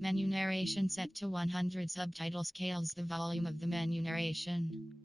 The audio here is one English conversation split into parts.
Menu narration set to 100. Subtitle scales the volume of the menu narration.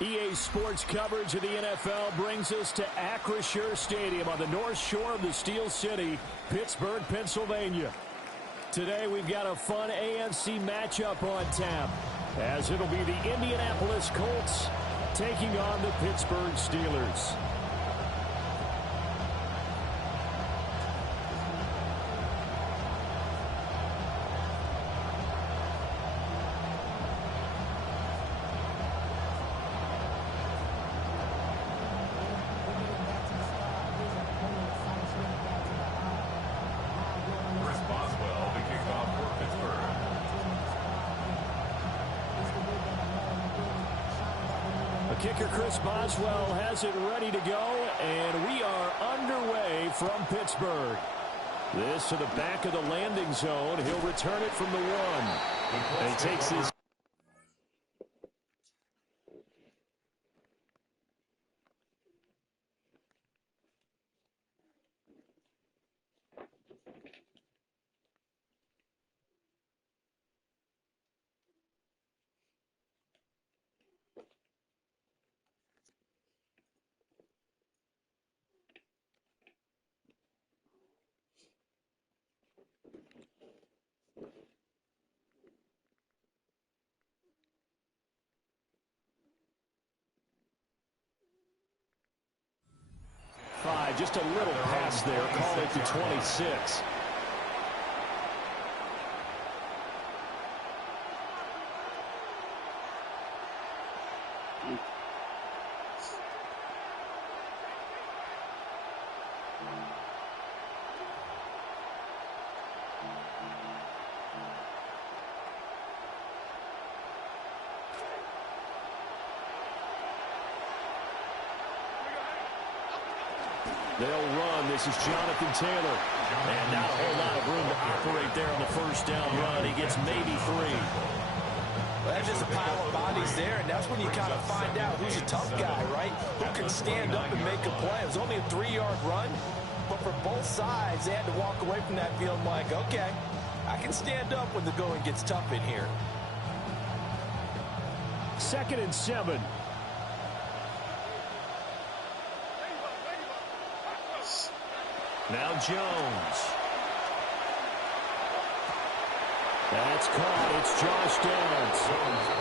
EA Sports coverage of the NFL brings us to Acrisure Stadium on the north shore of the Steel City, Pittsburgh, Pennsylvania. Today we've got a fun AFC matchup on tap, as it'll be the Indianapolis Colts taking on the Pittsburgh Steelers. Kicker Chris Boswell has it ready to go, and we are underway from Pittsburgh. This to the back of the landing zone. He'll return it from the 1. And he takes this. Just a little pass there. Call it to 26. They'll run. This is Jonathan Taylor. And not a whole lot of room to operate there on the first down run. He gets maybe 3. Well, that's just a pile of bodies there, and that's when you kind of find out who's a tough guy, right? Who can stand up and make a play. It was only a 3-yard run, but for both sides, they had to walk away from that field like, okay, I can stand up when the going gets tough in here. 2nd and 7. Now Jones. That's caught. It's Josh Downs.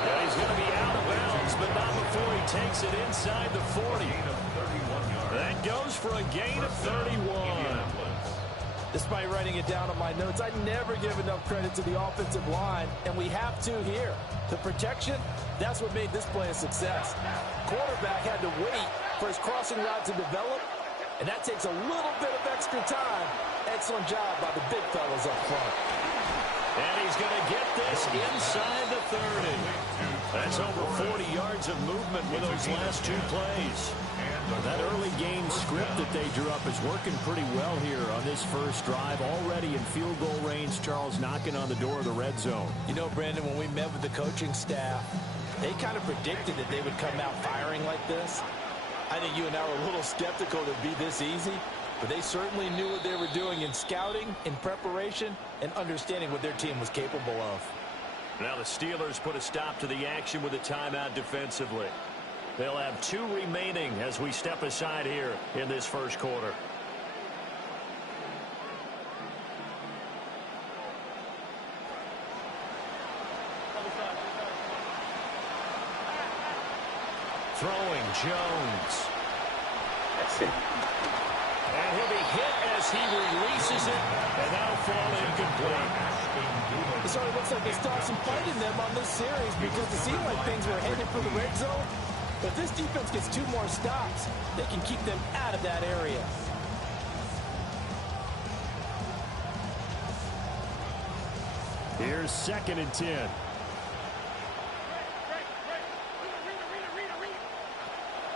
And he's going to be out of bounds, but not before he takes it inside the 40. That goes for a gain of 31. Despite writing it down on my notes, I never give enough credit to the offensive line, and we have to here. The protection, that's what made this play a success. Quarterback had to wait for his crossing route to develop, and that takes a little bit of extra time. Excellent job by the big fellas up front. And he's going to get this inside the 30. That's over 40 yards of movement with those last 2 plays. That early game script that they drew up is working pretty well here on this first drive. Already in field goal range, Charles knocking on the door of the red zone. You know, Brandon, when we met with the coaching staff, they kind of predicted that they would come out firing like this. I think you and I were a little skeptical that it'd be this easy, but they certainly knew what they were doing in scouting, in preparation, and understanding what their team was capable of. Now the Steelers put a stop to the action with a timeout defensively. They'll have 2 remaining as we step aside here in this first quarter. Throwing Jones. That's it. And he'll be hit as he releases it, and that'll fall incomplete. It sort of looks like they still have some fight in them on this series because it seemed like things were headed for the red zone. But if this defense gets 2 more stops, they can keep them out of that area. Here's 2nd and 10.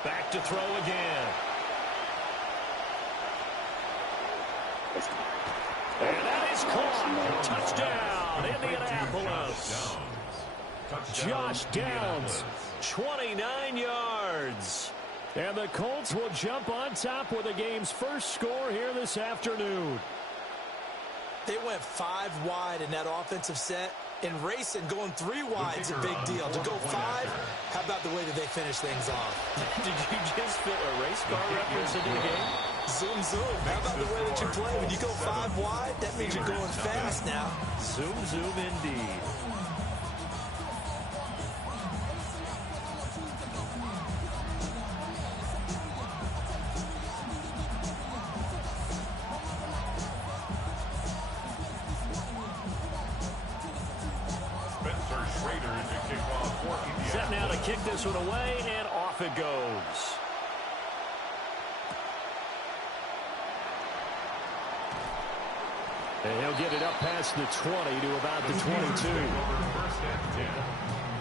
Back to throw again. And that is caught. Touchdown, Indianapolis. Josh Downs, 29 yards. And the Colts will jump on top with the game's first score here this afternoon. They went 5 wide in that offensive set. And racing, going 3 wide is a big deal. To go 5, how about the way that they finish things off? Did you just fit a race car reference into the game? Zoom, zoom. How about the way that you play? When you go 5 wide, that means you're going fast now. Zoom, zoom indeed. Set now to kick this one away, and off it goes. And he'll get it up past the 20 to about the 22. First and 10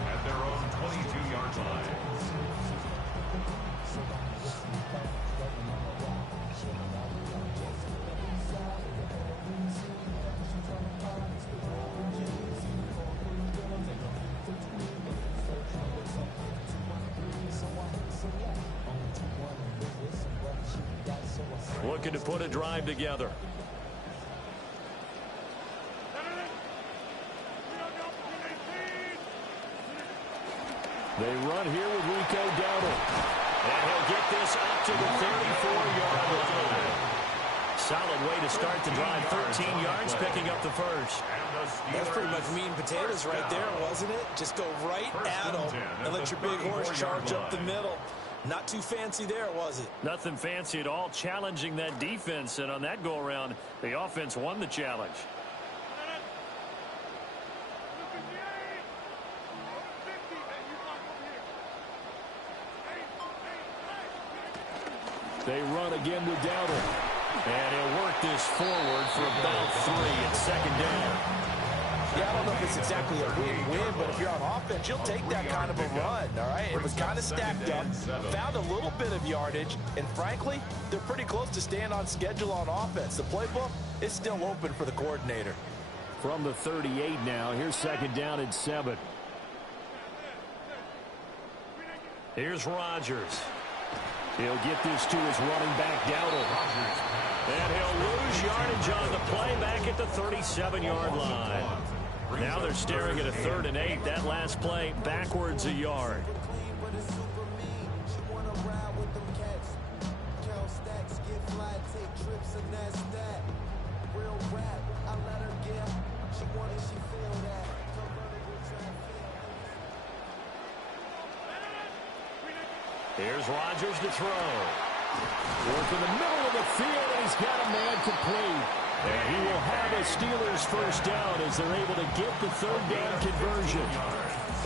at their own 22-yard line. Looking to put a drive together. They run here with Rico Dowdle. And he'll get this up to the 34-yard line. Solid way to start the drive. 13 yards, picking up the first. That's pretty much meat and potatoes right there, wasn't it? Just go right at them and let your big horse charge up the middle. Not too fancy there, was it? Nothing fancy at all, challenging that defense. And on that go-around, the offense won the challenge. They run again with Dowdle. And he'll work this forward for about 3 at second down. Yeah, I don't know if it's exactly a win-win, but if you're on offense, you'll take that kind of a run, all right? It was kind of stacked up, found a little bit of yardage, and frankly, they're pretty close to staying on schedule on offense. The playbook is still open for the coordinator. From the 38 now, here's second down and 7. Here's Rodgers. He'll get this to his running back, Dowdle. And he'll lose yardage on the play back at the 37-yard line. Now they're staring at a 3rd and 8. That last play backwards a yard. Here's Rodgers to throw. Work in the middle of the field, and he's got a man complete. And he will have a Steelers first down as they're able to get the 3rd down conversion.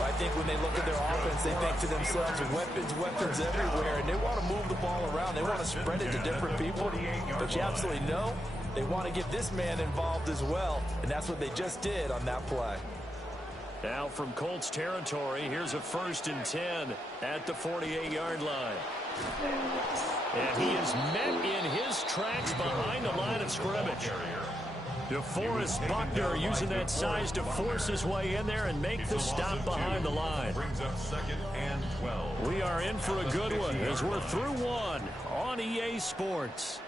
I think when they look at their offense, they think to themselves, weapons everywhere, and they want to move the ball around. They want to spread it to different people. But you absolutely know they want to get this man involved as well, and that's what they just did on that play. Now from Colts territory, here's a 1st and 10 at the 48-yard line. And he is met in his tracks behind the line of scrimmage. DeForest Buckner using that size to force his way in there and make the stop behind the line. Brings up 2nd and 12. We are in for a good one as we're through one on EA Sports.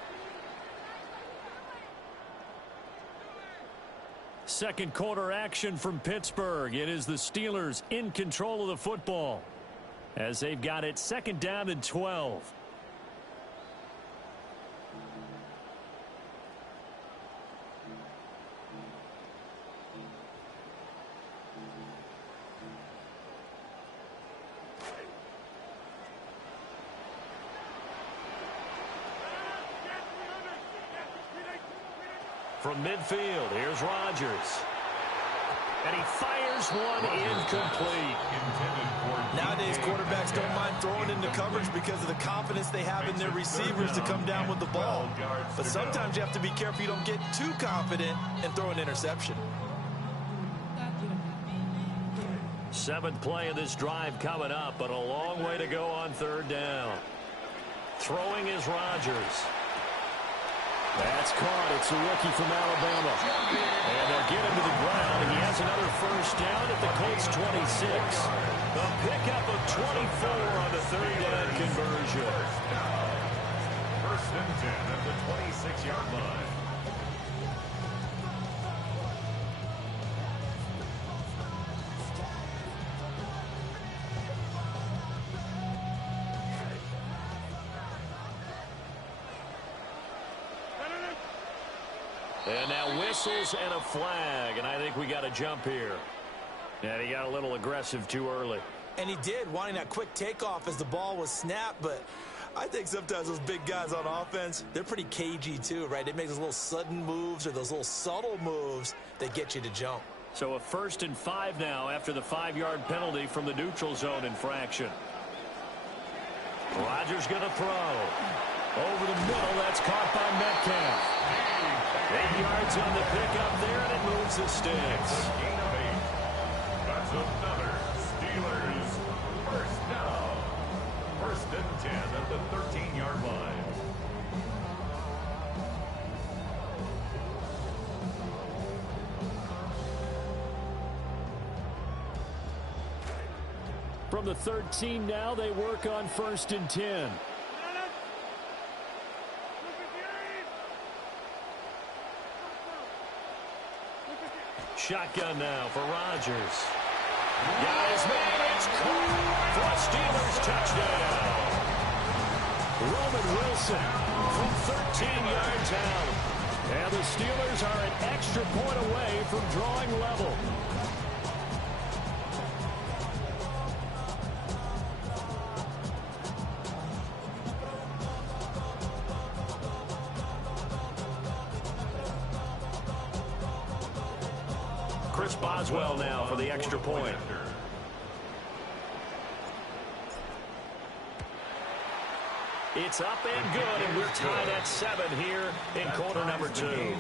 Second quarter action from Pittsburgh. It is the Steelers in control of the football as they've got it 2nd down and 12. From midfield, here's Rodgers. And he fires one incomplete. Nowadays, quarterbacks don't mind throwing into coverage because of the confidence they have in their receivers to come down with the ball. But sometimes you have to be careful you don't get too confident and throw an interception. 7th play of this drive coming up, but a long way to go on 3rd down. Throwing is Rodgers. That's caught. It's a rookie from Alabama. And they'll get him to the ground. He has another first down at the Colts 26. The pickup of 24 on the third down conversion. First and 10 at the 26-yard line. And now whistles and a flag, and I think we got a jump here. And he got a little aggressive too early. And he did, wanting that quick takeoff as the ball was snapped, but I think sometimes those big guys on offense, they're pretty cagey too, right? They make those little sudden moves or those little subtle moves that get you to jump. So a 1st and 5 now after the 5-yard penalty from the neutral zone infraction. Rodgers going to throw. Over the middle, that's caught by Metcalf. 8 yards on the pickup there, and it moves the sticks. Gain of 8. That's another Steelers first down. First and 10 at the 13-yard line. From the 13 now, they work on 1st and 10. Shotgun now for Rodgers. Got his man, it's caught for a Steelers touchdown. Roman Wilson from 13 yards out. And the Steelers are an extra point away from drawing level. Chris Boswell now for the extra point. It's up and good, and we're tied at 7 here in quarter number 2.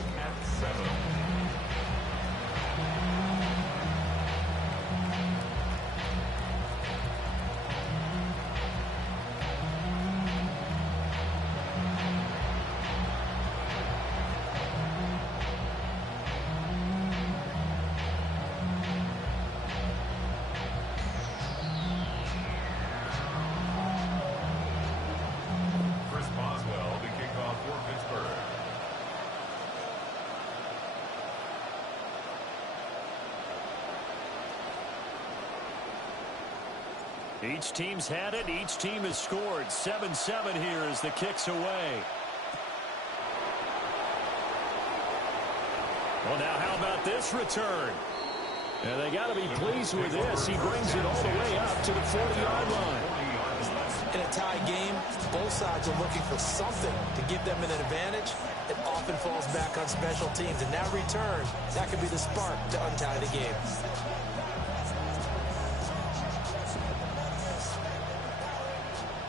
Each team's had it. Each team has scored. 7-7 here as the kick's away. Well, now how about this return? And they got to be pleased with this. He brings it all the way up to the 40-yard line. In a tie game, both sides are looking for something to give them an advantage. It often falls back on special teams. And that return, that could be the spark to untie the game.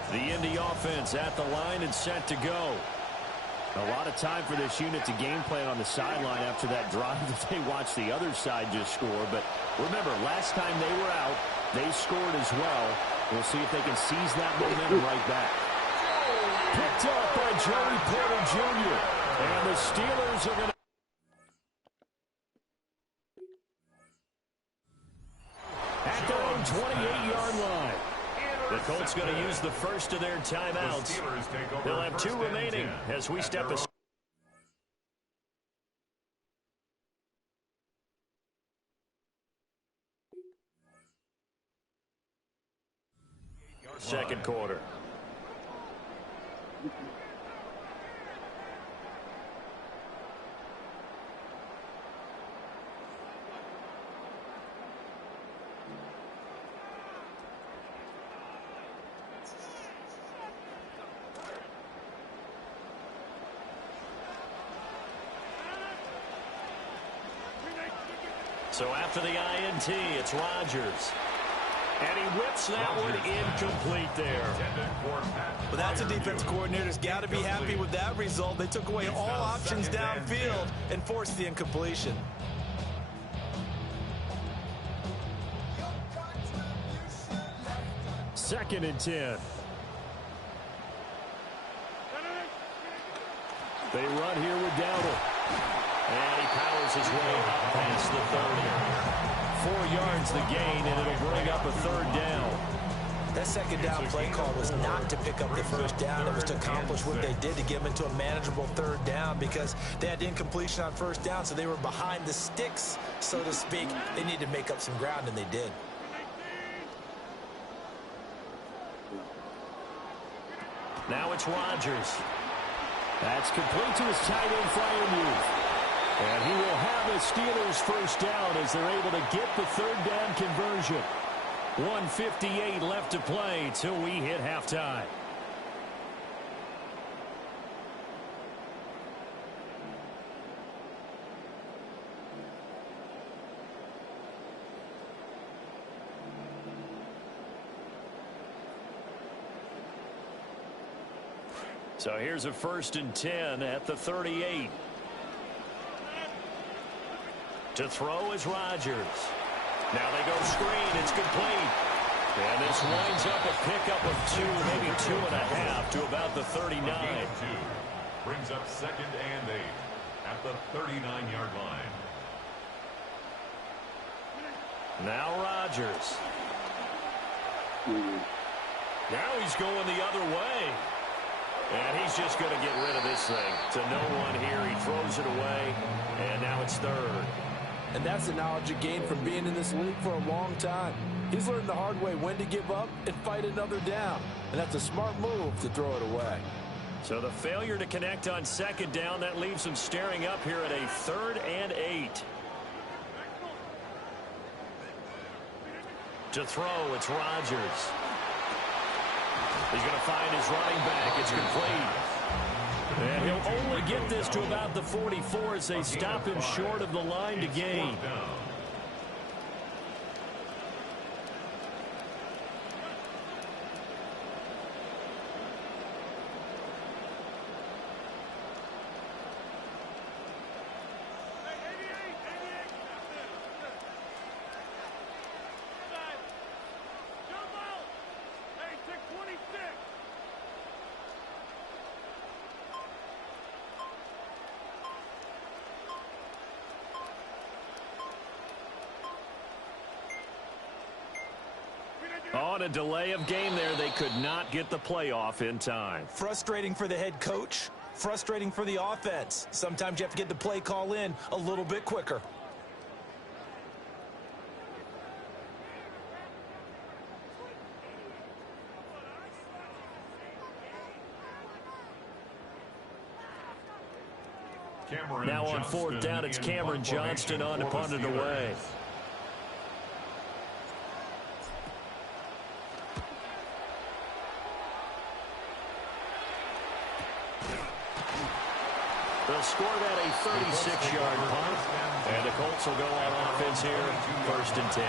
The Indy offense at the line and set to go. A lot of time for this unit to game plan on the sideline after that drive that they watched the other side just score. But remember, last time they were out, they scored as well. We'll see if they can seize that momentum right back. Picked up by Joey Porter Jr. And the Steelers are going to... at their own 28-yard line. The Colts going to use the first of their timeouts. They'll have 2 remaining as we step aside. Second quarter. So after the INT, it's Rodgers. And he whips that one incomplete there. But that's a defense coordinator's got to be happy with that result. They took away all options downfield and forced the incompletion. Second and 10. They run here with Dowdle. And he powers his way past the 30. 4 yards the gain, and it'll bring up a third down. That second down play call was not to pick up the first down. It was to accomplish what they did, to get them into a manageable third down, because they had incompletion on first down, so they were behind the sticks, so to speak. They needed to make up some ground, and they did. Now it's Rodgers. That's complete to his tight end, Freiermuth. And he will have the Steelers first down as they're able to get the third down conversion. 1:58 left to play till we hit halftime. So here's a 1st and 10 at the 38. To throw is Rodgers. Now they go screen. It's complete. And this winds up a pickup of 2, maybe 2.5 to about the 39. Brings up 2nd and 8 at the 39-yard line. Now Rodgers. Now he's going the other way. And he's just going to get rid of this thing. To no one here. He throws it away. And now it's 3rd. And that's the knowledge he gained from being in this league for a long time. He's learned the hard way when to give up and fight another down. And that's a smart move to throw it away. So the failure to connect on 2nd down, that leaves him staring up here at a 3rd and 8. To throw, it's Rodgers. He's going to find his running back. It's complete. And he'll only get this to about the 44 as they stop him short of the line to gain. On a delay of game there, they could not get the playoff in time. Frustrating for the head coach, frustrating for the offense. Sometimes you have to get the play call in a little bit quicker. Now on 4th down, it's Cameron Johnston on to punt it away. They'll score that a 36-yard punt, and the Colts will go on offense here, 1st and 10.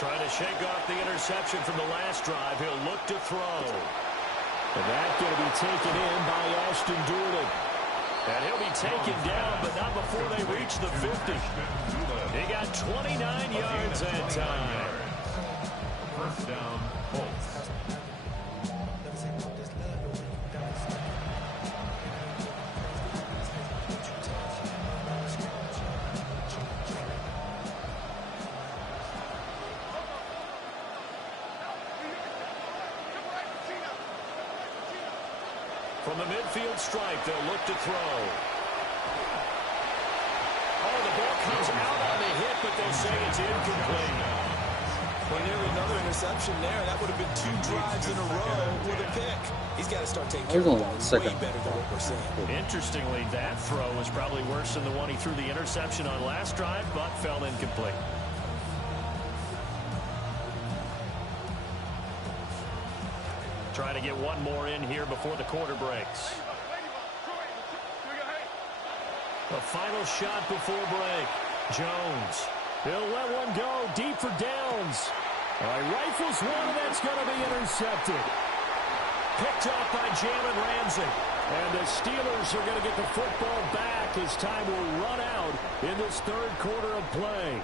Trying to shake off the interception from the last drive. He'll look to throw. And that's going to be taken in by Ashton Doolin. And he'll be taken down, but not before they reach the 50. He got 29 yards that time. 1st down, Colts. From the midfield stripe, they'll look to throw. Oh, the ball comes out on the hit, but they'll say it's incomplete. Well, nearly another interception there. That would have been 2 drives in a row with a pick. He's got to start taking care of the ball way better than what we're seeing. Interestingly, that throw was probably worse than the one he threw the interception on last drive, but fell incomplete. Trying to get one more in here before the quarter breaks. A final shot before break. Jones. He'll let one go deep for downs. All right, rifles one, and that's going to be intercepted. Picked up by Jalen Ramsey. And the Steelers are going to get the football back as time will run out in this third quarter of play.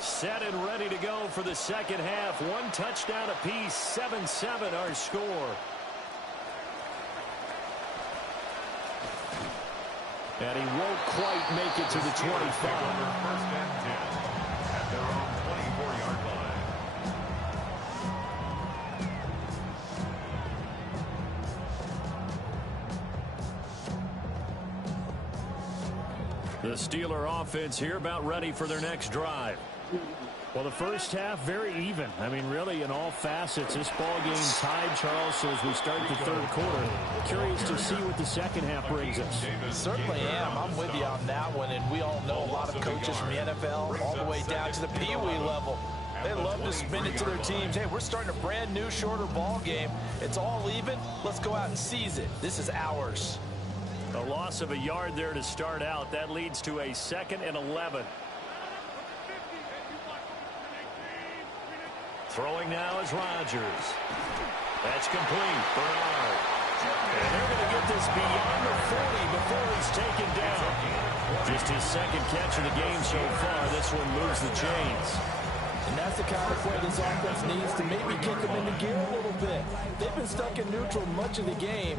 Set and ready to go for the second half. One touchdown apiece, 7-7 our score. And he won't quite make it to the 25. First and 10 at their own 24-yard line. The Steeler offense here about ready for their next drive. Well, the first half, very even. I mean, really, in all facets, this ball game tied, Charles, so as we start the third quarter. Curious to see what the second half brings us. Certainly am. I'm with you on that one, and we all know a lot of coaches from the NFL all the way down to the Pee Wee level. They love to spin it to their teams. Hey, we're starting a brand new, shorter ball game. It's all even. Let's go out and seize it. This is ours. A loss of a yard there to start out. That leads to a 2nd and 11. Throwing now is Rodgers. That's complete. Bernard. And they're going to get this beyond the 40 before he's taken down. Just his second catch of the game so far. This one moves the chains. And that's the kind of play this offense needs to maybe kick them into gear a little bit. They've been stuck in neutral much of the game.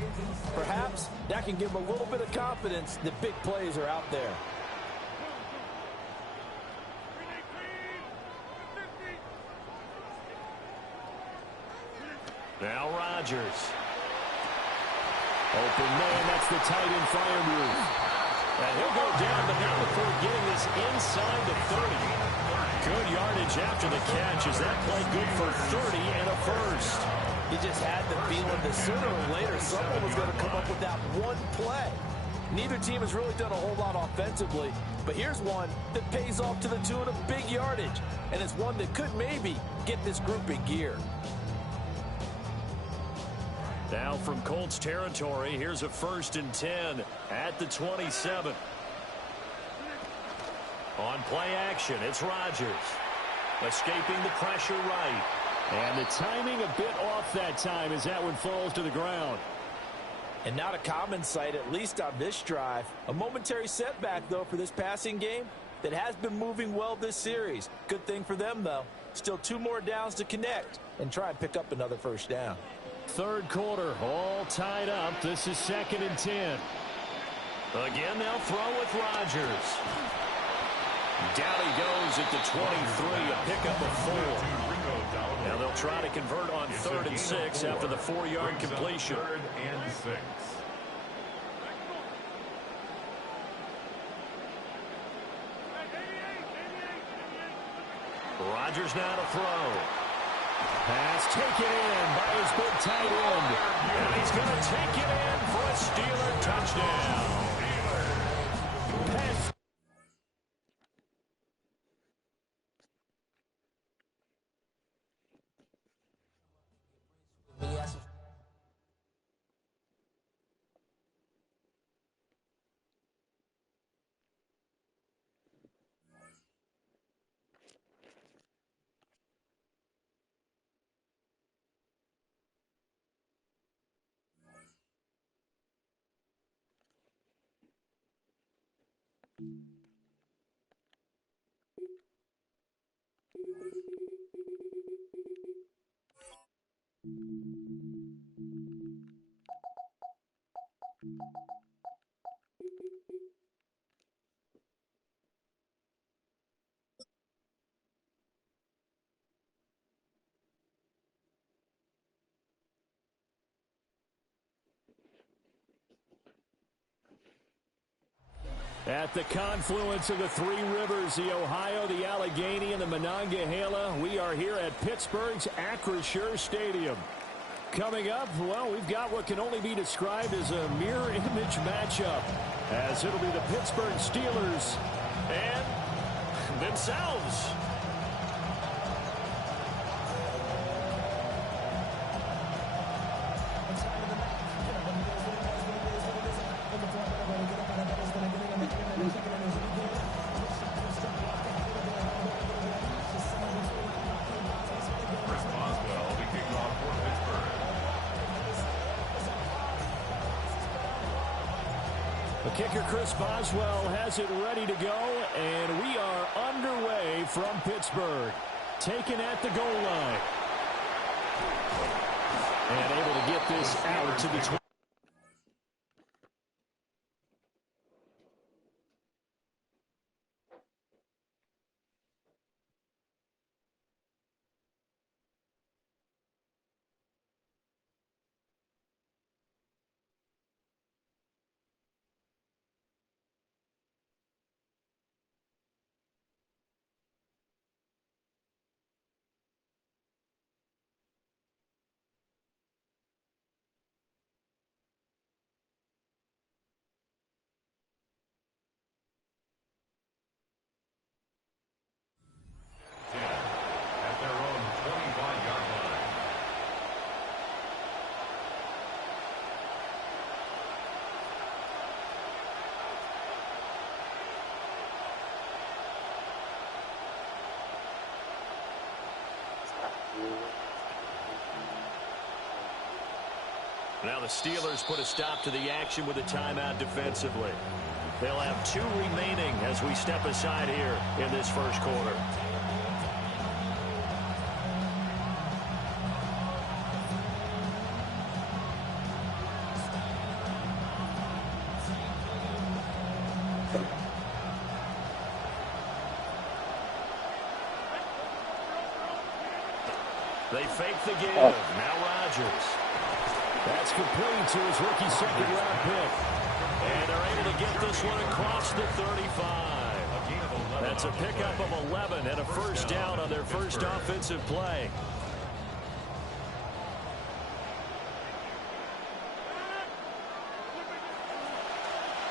Perhaps that can give them a little bit of confidence that big plays are out there. Now Rodgers. Open man, that's the tight end fire move. And he'll go down, but not before getting this inside the 30. Good yardage after the catch. Is that play good for 30 and a first? He just had the feeling that sooner or later someone was going to come up with that one play. Neither team has really done a whole lot offensively, but here's one that pays off to the tune of big yardage, and it's one that could maybe get this group in gear. Now from Colts territory, here's a 1st and 10 at the 27. On play action, it's Rodgers. Escaping the pressure right. And the timing a bit off that time as that one falls to the ground. And not a common sight, at least on this drive. A momentary setback, though, for this passing game that has been moving well this series. Good thing for them, though. Still 2 more downs to connect and try and pick up another first down. Third quarter, all tied up. This is 2nd and 10. Again, they'll throw with Rodgers. Down he goes at the 23, a pickup of 4. Now they'll try to convert on 3rd and 6 after the 4-yard completion. 3rd and 6. Rodgers now to throw. Pass taken in by his big tight end. And he's going to take it in for a Steeler touchdown. Pass. At the confluence of the three rivers, the Ohio, the Allegheny, and the Monongahela, we are here at Pittsburgh's Acrisure Stadium. Coming up, well, we've got what can only be described as a mirror image matchup, as it'll be the Pittsburgh Steelers and themselves. Kicker Chris Boswell has it ready to go, and we are underway from Pittsburgh. Taken at the goal line. And able to get this out to the 20. Now the Steelers put a stop to the action with a timeout defensively. They'll have 2 remaining as we step aside here in this first quarter. They fake the give. Now Rodgers. That's complete to his rookie second-round pick. And they're able to get this one across the 35. That's a pickup of 11 and a first down on their first offensive play.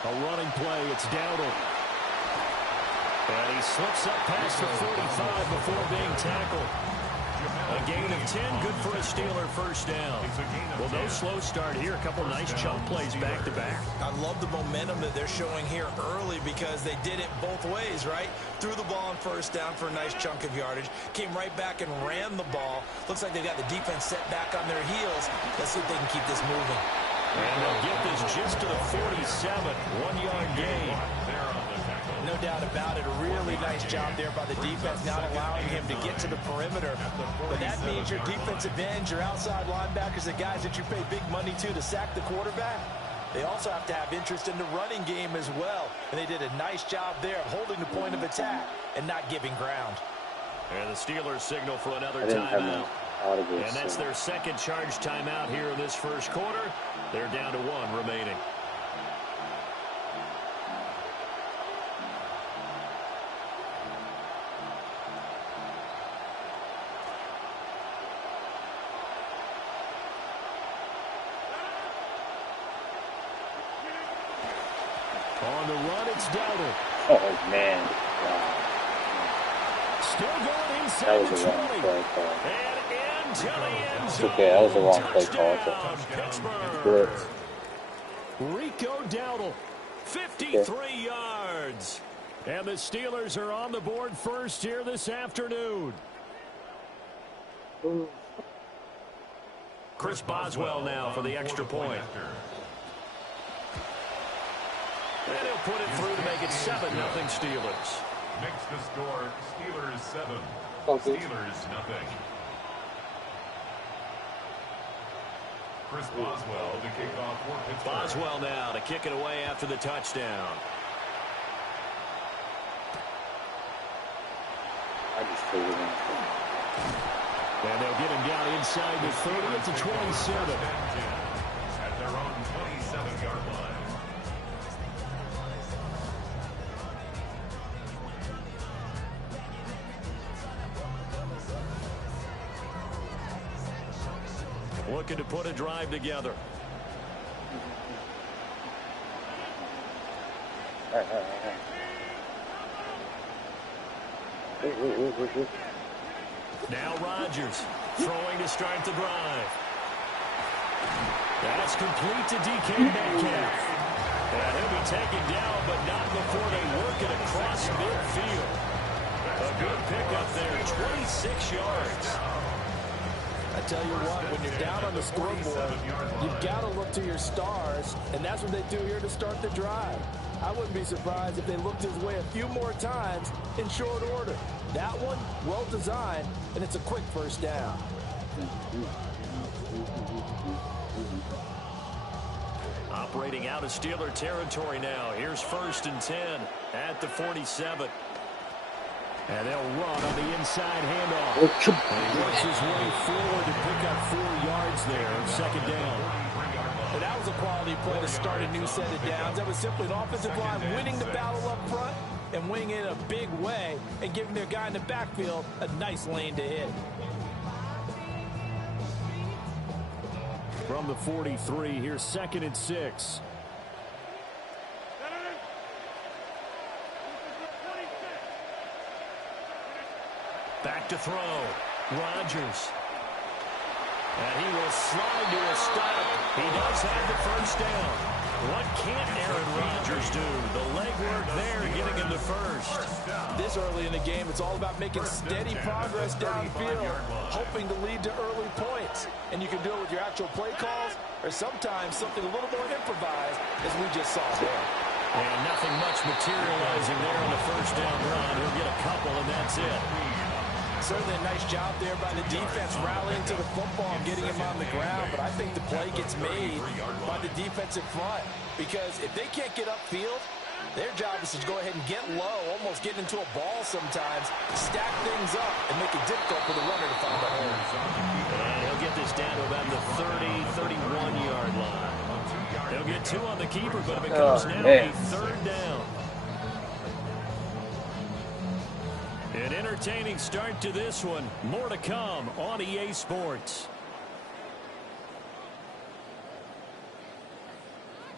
A running play, it's Dowdle. And he slips up past the 45 before being tackled. A gain of 10, good for a Steeler first down. Well, no slow start here. A couple nice chunk plays back-to-back. I love the momentum that they're showing here early because they did it both ways, right? Threw the ball on first down for a nice chunk of yardage. Came right back and ran the ball. Looks like they got the defense set back on their heels. Let's see if they can keep this moving. And they'll get this just to the 47. 1-yard gain. No doubt about it. A really nice job there by the defense, not allowing him to get to the perimeter. But that means your defensive ends, your outside linebackers, the guys that you pay big money to sack the quarterback, they also have to have interest in the running game as well. And they did a nice job there of holding the point of attack and not giving ground. And the Steelers signal for another timeout. And that's their second charge timeout here in this first quarter. They're down to 1 remaining. On the run, it's Dowdle. Oh, man. Wow. Still going inside That was the a wrong 20. play call. And into the end It's zone. okay, that was a wrong play call. Touchdown, Pittsburgh. Blitz. Rico Dowdle, 53 yards. And the Steelers are on the board first here this afternoon. Chris Boswell now for the extra point. And he'll put it through to make it 7-0 Steelers. Makes the score Steelers 7. Okay. Steelers nothing. Chris Boswell to kick off for Pittsburgh. Boswell now to kick it away after the touchdown. I just figured it out. And they'll get him down inside the 30 at the 27. At their own 27-yard line. looking to put a drive together. Now Rodgers throwing to start the drive. That's complete to DK Metcalf. And he'll be taken down, but not before they work it across midfield. A good pickup there, 26 yards. I tell you what, when you're down on the scoreboard, you've got to look to your stars, and that's what they do here to start the drive. I wouldn't be surprised if they looked his way a few more times in short order. That one, well designed, and it's a quick first down. Operating out of Steeler territory now. Here's 1st and 10 at the 47. And they'll run on the inside handoff. And he works his way forward to pick up 4 yards there. 2nd down. And that was a quality play to start a new set of downs. That was simply an offensive line winning the battle up front and winning it in a big way and giving their guy in the backfield a nice lane to hit. From the 43, here's 2nd and 6. Back to throw. Rodgers. And he will slide to a stop. He does have the 1st down. What can't Aaron Rodgers do? The legwork there getting him the 1st. This early in the game, it's all about making steady progress downfield, hoping to lead to early points. And you can do it with your actual play calls or sometimes something a little more improvised, as we just saw there. And nothing much materializing there on the 1st down run. He'll get a couple, and that's it. Certainly a nice job there by the defense rallying to the football and getting him on the ground, but I think the play gets made by the defensive front because if they can't get upfield, their job is to go ahead and get low, almost get into a ball sometimes, stack things up, and make it difficult for the runner to find the hole. And he'll get this down to about the 30, 31-yard line. He'll get 2 on the keeper, but it becomes now a 3rd down. An entertaining start to this one. More to come on EA Sports.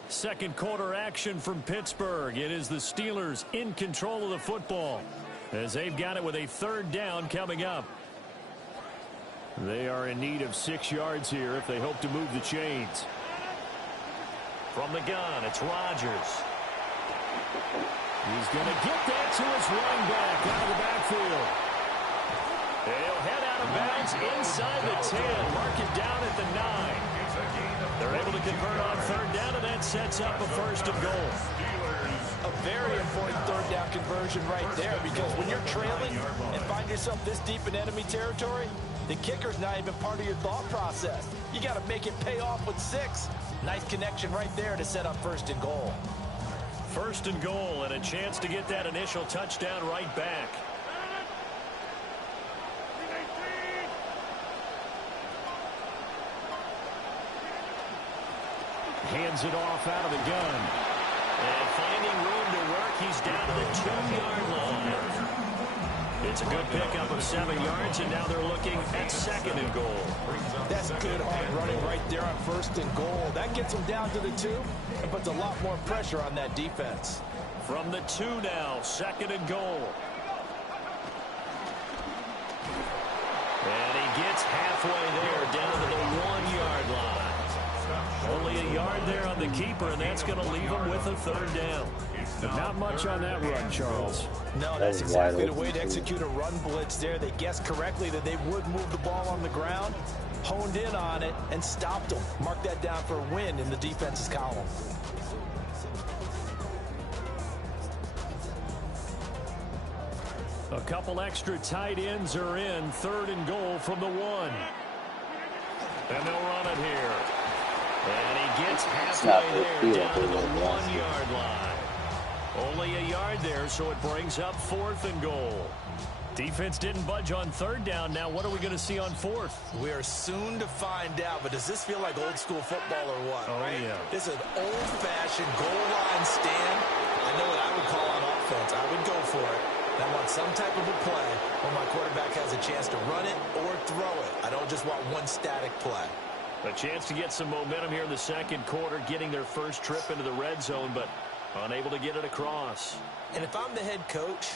Second quarter action from Pittsburgh. It is the Steelers in control of the football as they've got it with a 3rd down coming up. They are in need of 6 yards here if they hope to move the chains. From the gun, it's Rodgers. He's going to get that to his running back out of the backfield. He'll head out of bounds inside the 10. Mark it down at the 9. They're able to convert on 3rd down, and that sets up a 1st and goal. A very important 3rd down conversion right there because when you're trailing and find yourself this deep in enemy territory, the kicker's not even part of your thought process. You got to make it pay off with 6. Nice connection right there to set up 1st and goal. 1st and goal and a chance to get that initial touchdown right back. Hands it off out of the gun. And finding room to work, he's down to the 2-yard line. It's a good pickup of 7 yards, and now they're looking at 2nd and goal. That's good hard running right there on 1st and goal. That gets them down to the 2 and puts a lot more pressure on that defense. From the 2 now, 2nd and goal. And he gets halfway there, down to the 1-yard line. Only a yard there on the keeper, and that's going to leave him with a 3rd down. But not much on that run, Charles. No, that's exactly the way to execute a run blitz there. They guessed correctly that they would move the ball on the ground, honed in on it, and stopped them. Mark that down for a win in the defense's column. A couple extra tight ends are in. 3rd and goal from the 1. And they'll run it here. And he gets halfway there, down to the 1-yard line. Only a yard there, so it brings up 4th and goal. Defense didn't budge on 3rd down. Now what are we going to see on 4th? We are soon to find out, but does this feel like old school football or what? Oh, right? yeah. This is an old-fashioned goal line stand. I know what I would call on offense. I would go for it. I want some type of a play where my quarterback has a chance to run it or throw it. I don't just want one static play. A chance to get some momentum here in the second quarter, getting their first trip into the red zone, but unable to get it across. And if I'm the head coach,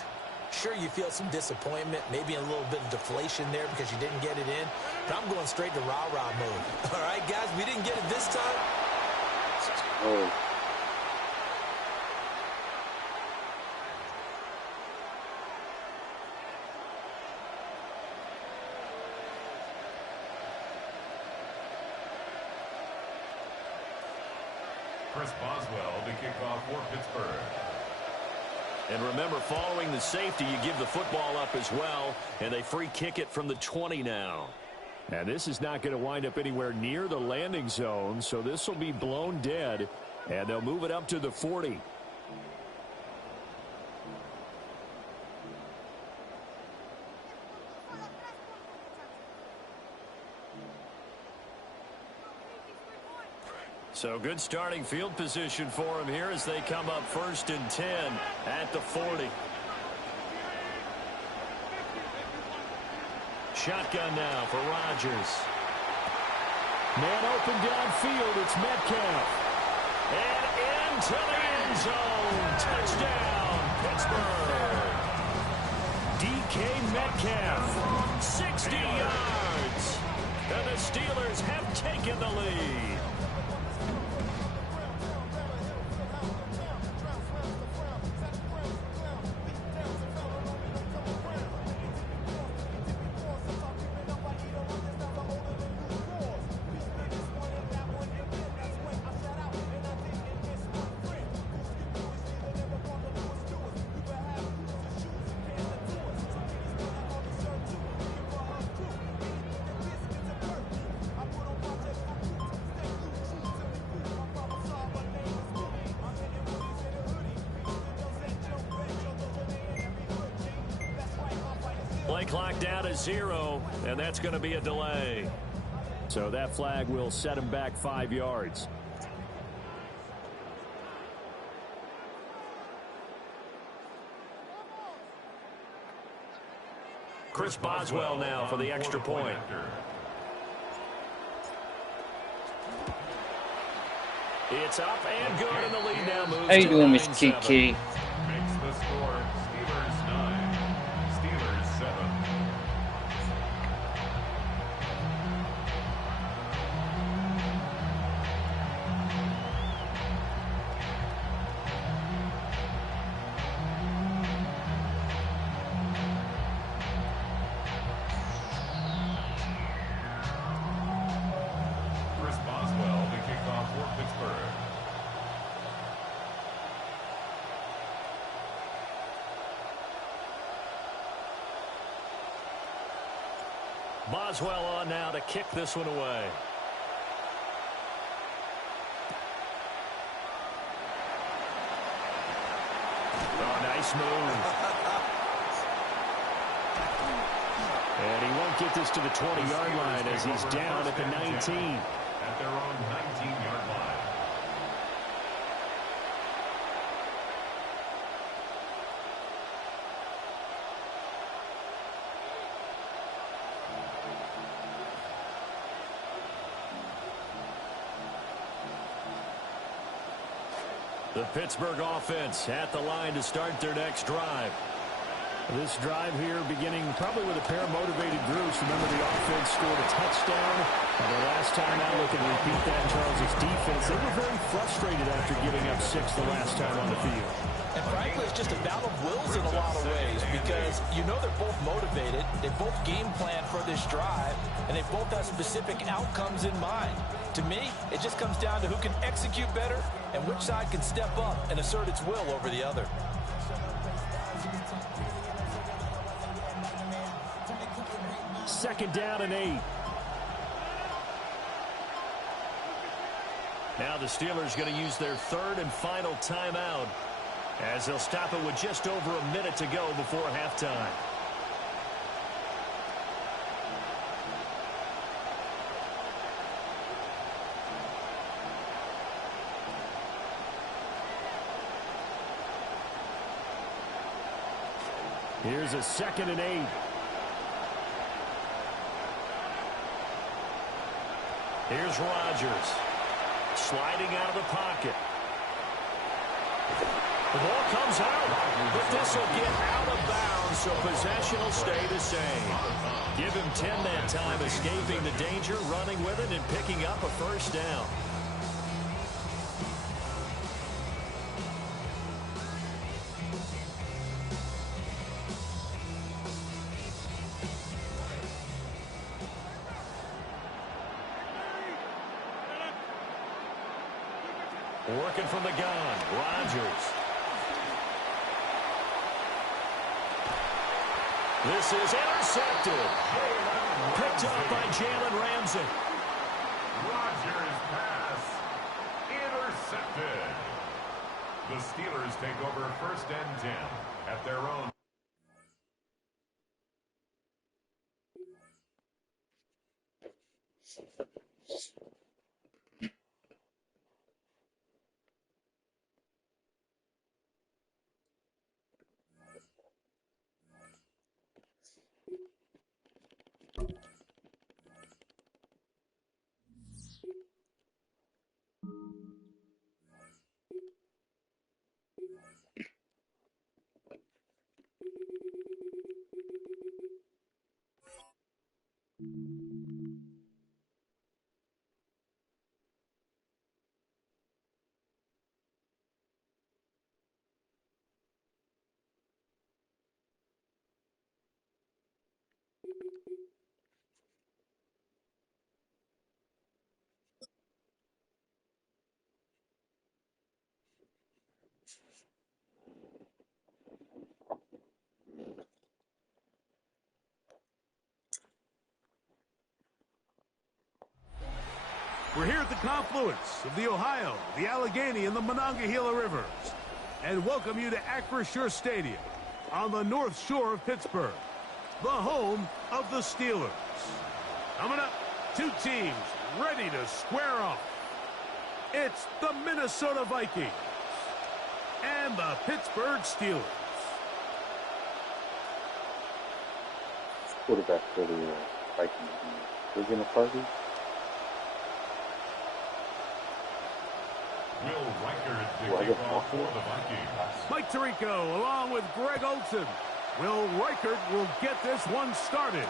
sure, you feel some disappointment, maybe a little bit of deflation there because you didn't get it in, but I'm going straight to rah-rah mode. All right, guys, we didn't get it this time. Oh. Chris Boswell to kick off for Pittsburgh. And remember, following the safety, you give the football up as well, and they free kick it from the 20 now. And this is not going to wind up anywhere near the landing zone, so this will be blown dead, and they'll move it up to the 40. So good starting field position for him here as they come up 1st and 10 at the 40. Shotgun now for Rodgers. Man open downfield, it's Metcalf. And into the end zone. Touchdown, Pittsburgh. DK Metcalf, 60 yards. And the Steelers have taken the lead. Play clock down to 0, and that's going to be a delay. So that flag will set him back 5 yards. Chris Boswell now for the extra point. It's up and good, and the lead now moves. How you doing, Miss 9-7. Kiki? Makes the score Steelers 9, Steelers 7. Chris Boswell to kick off for Pittsburgh. Boswell on now to kick this one away. Oh, nice move. And he won't get this to the 20-yard line as he's down at the 19. At their own 19-yard line. The Pittsburgh offense at the line to start their next drive. This drive here beginning probably with a pair of motivated groups. Remember, the offense scored a touchdown. And the last time out, looking to repeat that in Charles' defense. They were very frustrated after giving up 6 the last time on the field. And frankly, it's just a battle of wills in a lot of ways because you know they're both motivated. They both game plan for this drive, and they both have specific outcomes in mind. To me, it just comes down to who can execute better and which side can step up and assert its will over the other. Second down and 8. Now the Steelers going to use their third and final timeout as they'll stop it with just over a minute to go before halftime. Here's a 2nd and 8. Here's Rodgers. Sliding out of the pocket. The ball comes out, but this will get out of bounds, so possession will stay the same. Give him 10 that time, escaping the danger, running with it, and picking up a first down. Working from the gun, Rodgers. This is intercepted. Picked up by Jalen Ramsey. Rodgers' pass intercepted. The Steelers take over 1st and 10 at their own. We're here at the confluence of the Ohio, the Allegheny, and the Monongahela Rivers, and welcome you to Acrisure Stadium on the North Shore of Pittsburgh, the home of the Steelers. Coming up, two teams ready to square off. It's the Minnesota Vikings and the Pittsburgh Steelers. Quarterback for the Vikings. We're going to party. Will Reichert to kick off for the Vikings. Mike Tirico along with Greg Olson. Will Reichert will get this one started.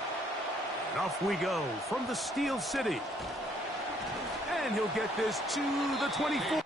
And off we go from the Steel City. And he'll get this to the 24.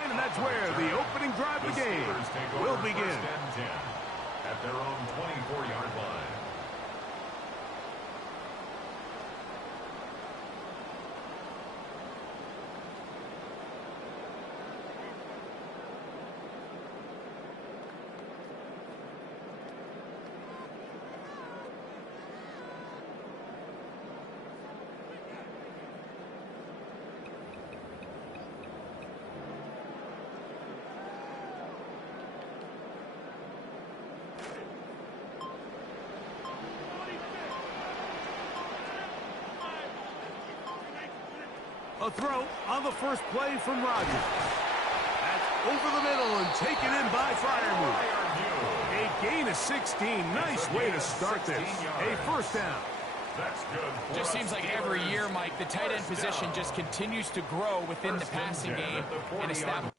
And that's where the opening drive of the game will begin. 1st and 10 at their own 24-yard line. A throw on the first play from Rodgers. That's over the middle and taken in by Freiermuth. A gain of 16. Nice way to start this. A first down. That's good. Just seems like every year, Mike, the tight end position just continues to grow within the passing game and establish.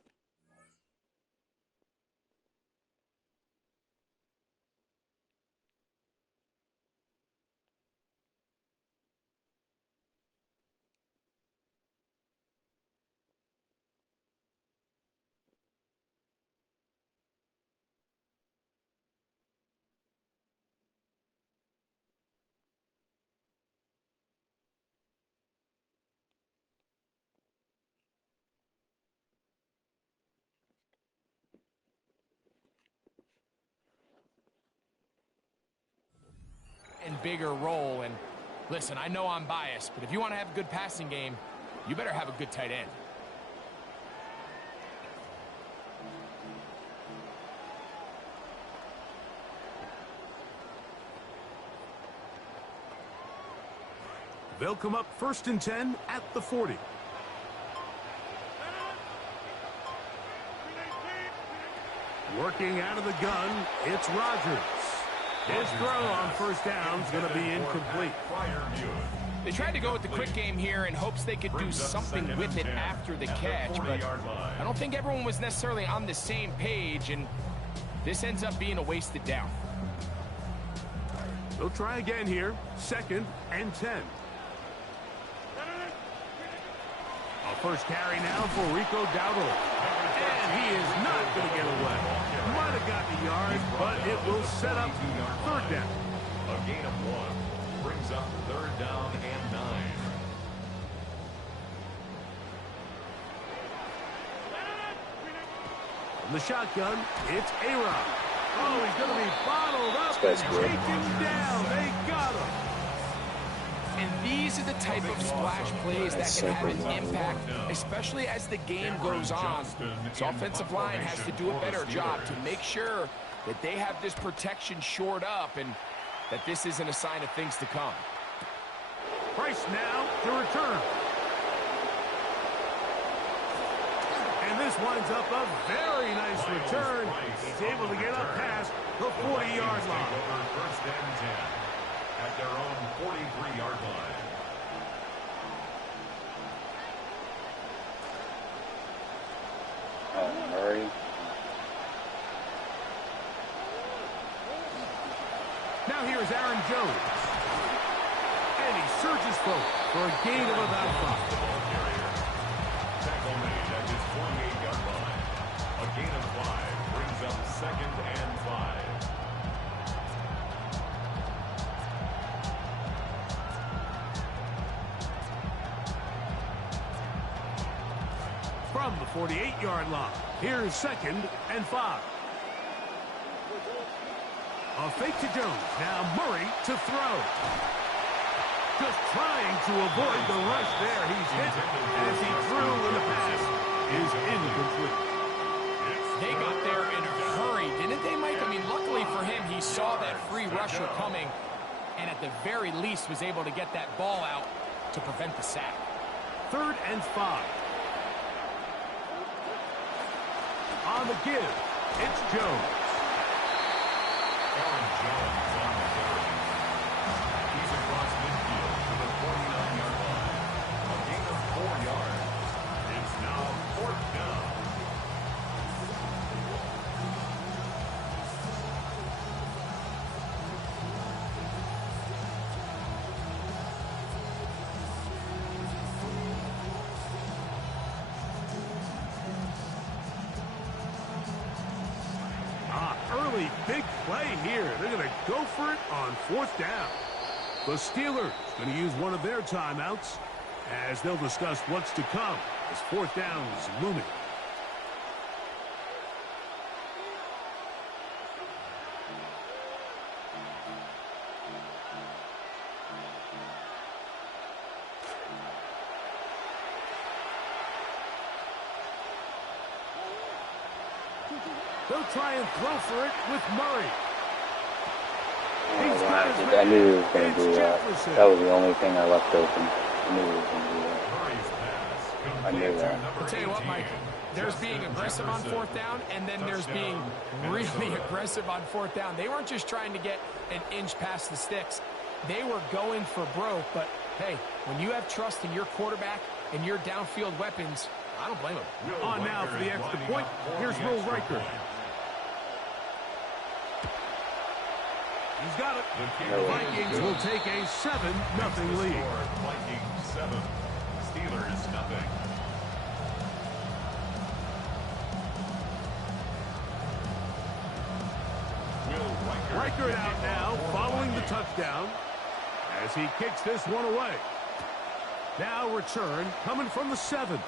bigger role. And listen, I know I'm biased, but if you want to have a good passing game, you better have a good tight end. They'll come up 1st and 10 at the 40. Working out of the gun, it's Rodgers. His throw on 1st down is going to be incomplete. They tried to go with the quick game here in hopes they could do something with it after the catch, but I don't think everyone was necessarily on the same page, and this ends up being a wasted down. They'll try again here, 2nd and 10. A first carry now for Rico Dowdle. And he is not going to get away. Might have gotten a yard, but it will set up 3rd down. A gain of 1 brings up 3rd down and 9. From the shotgun, it's AROD. Oh, he's going to be bottled up and taken down. They got him. And these are the type of splash plays that can have an impact, especially as the game goes on. So offensive line has to do a better job to make sure that they have this protection shored up and that this isn't a sign of things to come. Price now to return. And this winds up a very nice return. He's able to get up past the 40-yard line. 1st and 10 at their own 43-yard line. Murray. Now here's Aaron Jones. And he surges forward for a gain of about 5. Tackle made at his 28-yard line. A gain of 5 brings up 2nd and 5. From the 48-yard line, here's 2nd and 5. A fake to Jones. Now Murray to throw. Just trying to avoid the rush there. He's hit as he threw and the pass is incomplete. They got there in a hurry, didn't they, Mike? I mean, luckily for him, he saw that free rusher coming and at the very least was able to get that ball out to prevent the sack. 3rd and 5. On the give, it's Jones. Aaron Jones on the carry. He's across midfield to the 49-yard line. A gain of 4 yards. It's now 4th down. Early big play here. They're going to go for it on 4th down. The Steelers going to use one of their timeouts as they'll discuss what's to come as 4th down is looming. They'll try and throw for it with Murray. I knew he was going to do that. That was the only thing I left open. I knew he was going to do that. I knew that. I'll tell you what, Mike. There's being aggressive on 4th down, and then there's being really aggressive on 4th down. They weren't just trying to get an inch past the sticks. They were going for broke, but, hey, when you have trust in your quarterback and your downfield weapons, I don't blame him. On now for the extra point, here's Will Riker. He's got it. The Vikings will take a 7-0 lead. Vikings 7, Steelers nothing. Riker out now, following the touchdown, as he kicks this one away. Now return, coming from the 7.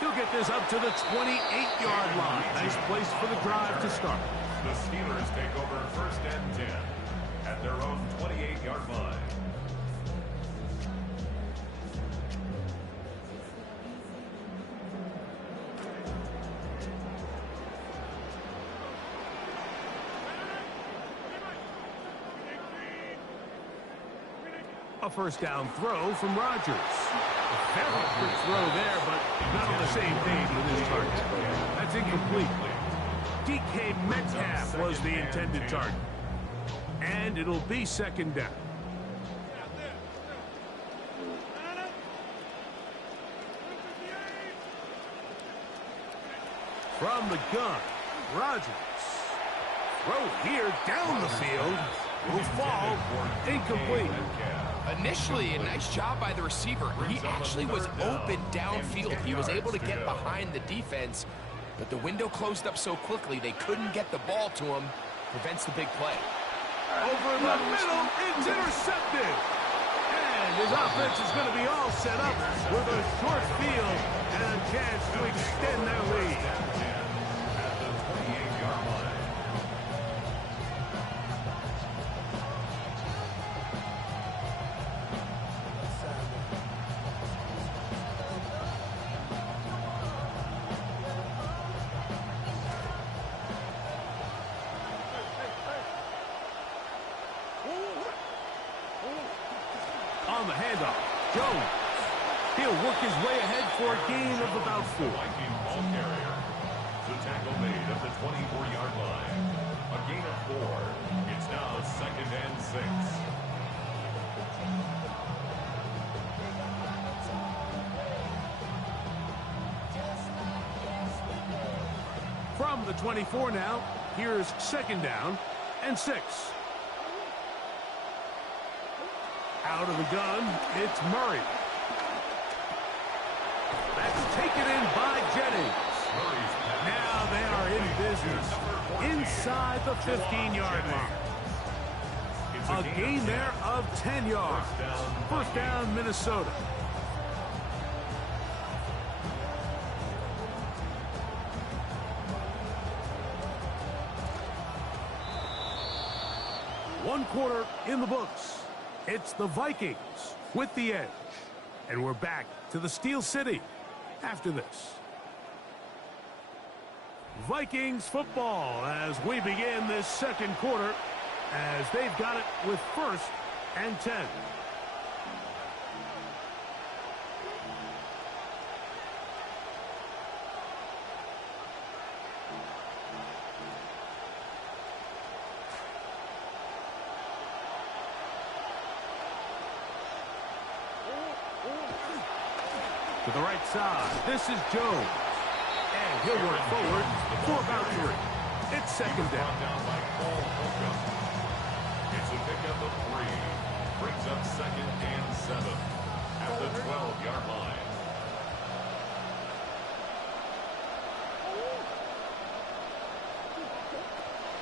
He'll get this up to the 28-yard line. Nice place for the drive to start. The Steelers take over 1st and 10. at their own 28-yard line. A first down throw from Rodgers. A very quick throw there, but not on the same page with his target. That's incomplete. DK Metcalf was the intended target. And it'll be second down. From the gun, Rodgers. Throw here down the field. Will fall incomplete. Initially, a nice job by the receiver. He actually was open downfield. He was able to get behind the defense, but the window closed up so quickly they couldn't get the ball to him. Prevents the big play. Over the middle, it's intercepted. And his offense is going to be all set up with a short field and a chance to extend their lead. On the handoff, Jones. He'll work his way ahead for a gain of about 4. Viking ball carrier. The tackle made at the 24-yard line. A gain of 4. It's now 2nd and 6. From the 24 now, here's 2nd down and 6. Out of the gun, it's Murray. That's taken in by Jennings. Now they are in business inside the 15-yard line. A gain there of 10 yards. First down, Minnesota. One quarter in the books. It's the Vikings with the edge. And we're back to the Steel City after this. Vikings football as we begin this second quarter as they've got it with 1st and 10. To the right side, this is Jones. And he'll work forward for about 3. It's 2nd down. It's a pickup of 3. Brings up 2nd and 7 at the 12-yard line.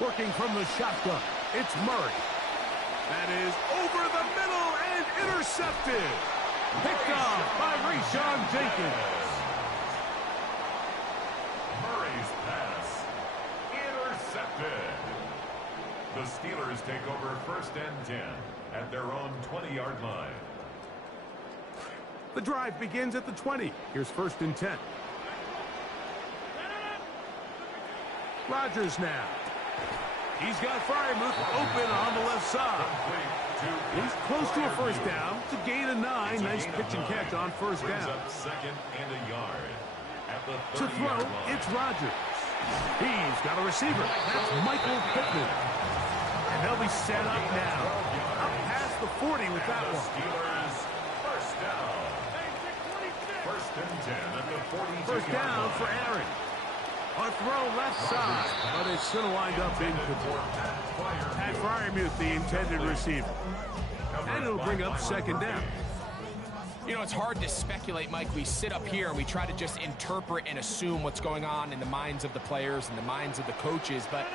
Working from the shotgun, it's Murray. That is over the middle and intercepted. Picked off by Rashawn Jenkins. Murray's pass intercepted. The Steelers take over 1st and 10 at their own 20-yard line. The drive begins at the 20. Here's 1st and 10. Rodgers now. He's got Freiermuth open on the left side. He's close to a first down to gain a 9. Nice pitch and catch on first down. Second and a yard. At the to throw, it's Rodgers. He's got a receiver. That's Michael Pittman. And they'll be set up now. Up past the 40 with that one. Steelers first down. 1st and 10 at the 40. First down for Aaron. A throw left side, but it's going to wind up incomplete. Pat Freiermuth, the intended receiver. And it'll bring up 2nd down. You know, it's hard to speculate, Mike. We sit up here and we try to just interpret and assume what's going on in the minds of the players and the minds of the coaches, but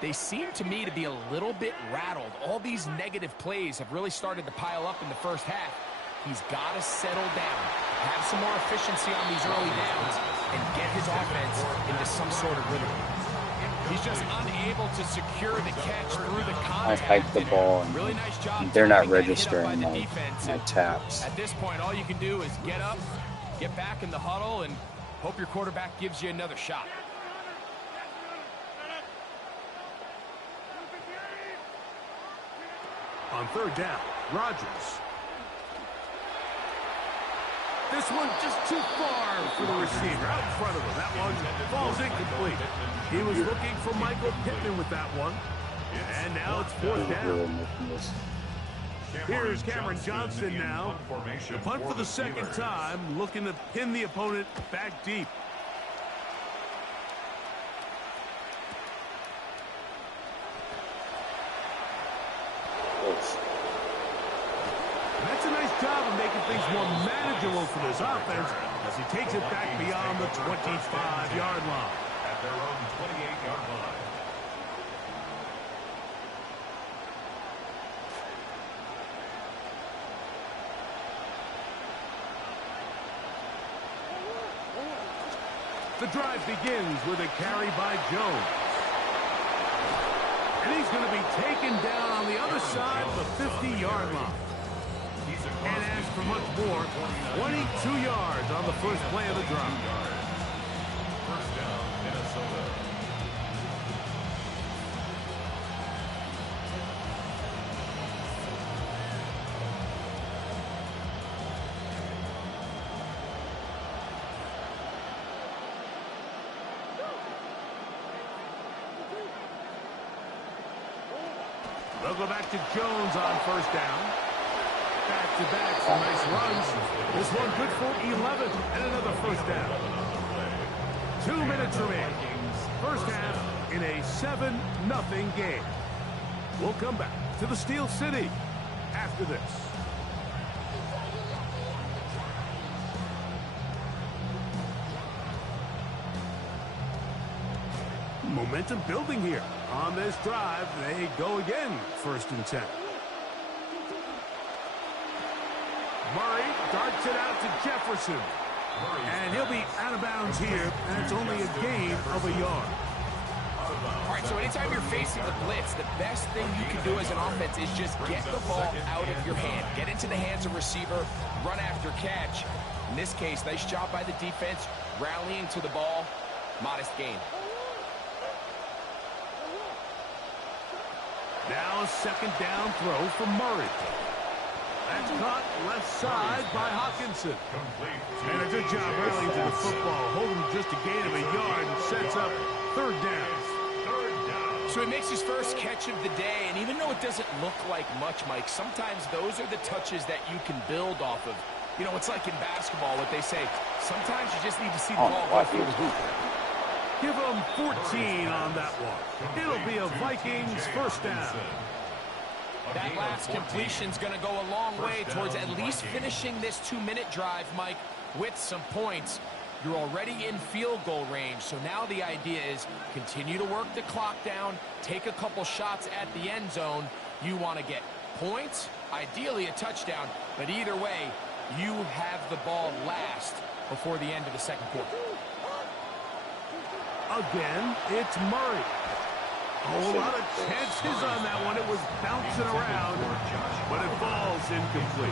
they seem to me to be a little bit rattled. All these negative plays have really started to pile up in the first half. He's got to settle down, have some more efficiency on these early downs, and get his offense into some sort of rhythm. He's just unable to secure the catch through the contact. I hike the ball, and really nice job. they're not registering my taps. At this point, all you can do is get up, get back in the huddle, and hope your quarterback gives you another shot. On third down, Rodgers. This one just too far for the receiver. Out in front of him. That one falls incomplete. He was looking for Michael Pittman with that one. And now it's fourth down. Here's Cameron Johnson now. The punt for the second time, looking to pin the opponent back deep. That's a nice job of making things more manageable for this offense as he takes it back beyond the 25-yard line. At their own 28-yard line. The drive begins with a carry by Jones. And he's going to be taken down on the other side of the 50-yard line. Can't ask for much more. 22 yards on the first play of the drive. First down, Minnesota. They'll go back to Jones on first down. Back-to-back, some nice runs. This one good for 11 and another first down. 2 minutes remaining. First half in a 7-0 game. We'll come back to the Steel City after this. Momentum building here. On this drive, they go again, 1st and 10. Murray darts it out to Jefferson. And he'll be out of bounds here, and it's only a gain of a yard. All right, so anytime you're facing the blitz, the best thing you can do as an offense is just get the ball out of your hand. Get into the hands of receiver, run after catch. In this case, nice job by the defense, rallying to the ball. Modest gain. Now a second down throw for Murray. That's caught left side by Hawkinson. And a good job rallying to the football, holding just a gain of a yard and sets up third down. So he makes his first catch of the day, and even though it doesn't look like much, Mike, sometimes those are the touches that you can build off of. You know, it's like in basketball, what they say, sometimes you just need to see the ball go through the hoop. Give them 14 on that one. It'll be a Vikings first down. That last completion's going to go a long way towards at least finishing this 2-minute drive, Mike, with some points. You're already in field goal range, so now the idea is continue to work the clock down, take a couple shots at the end zone. You want to get points, ideally a touchdown, but either way, you have the ball last before the end of the second quarter. Again, it's Murray. A whole lot of chances on that one. It was bouncing around, but it falls incomplete.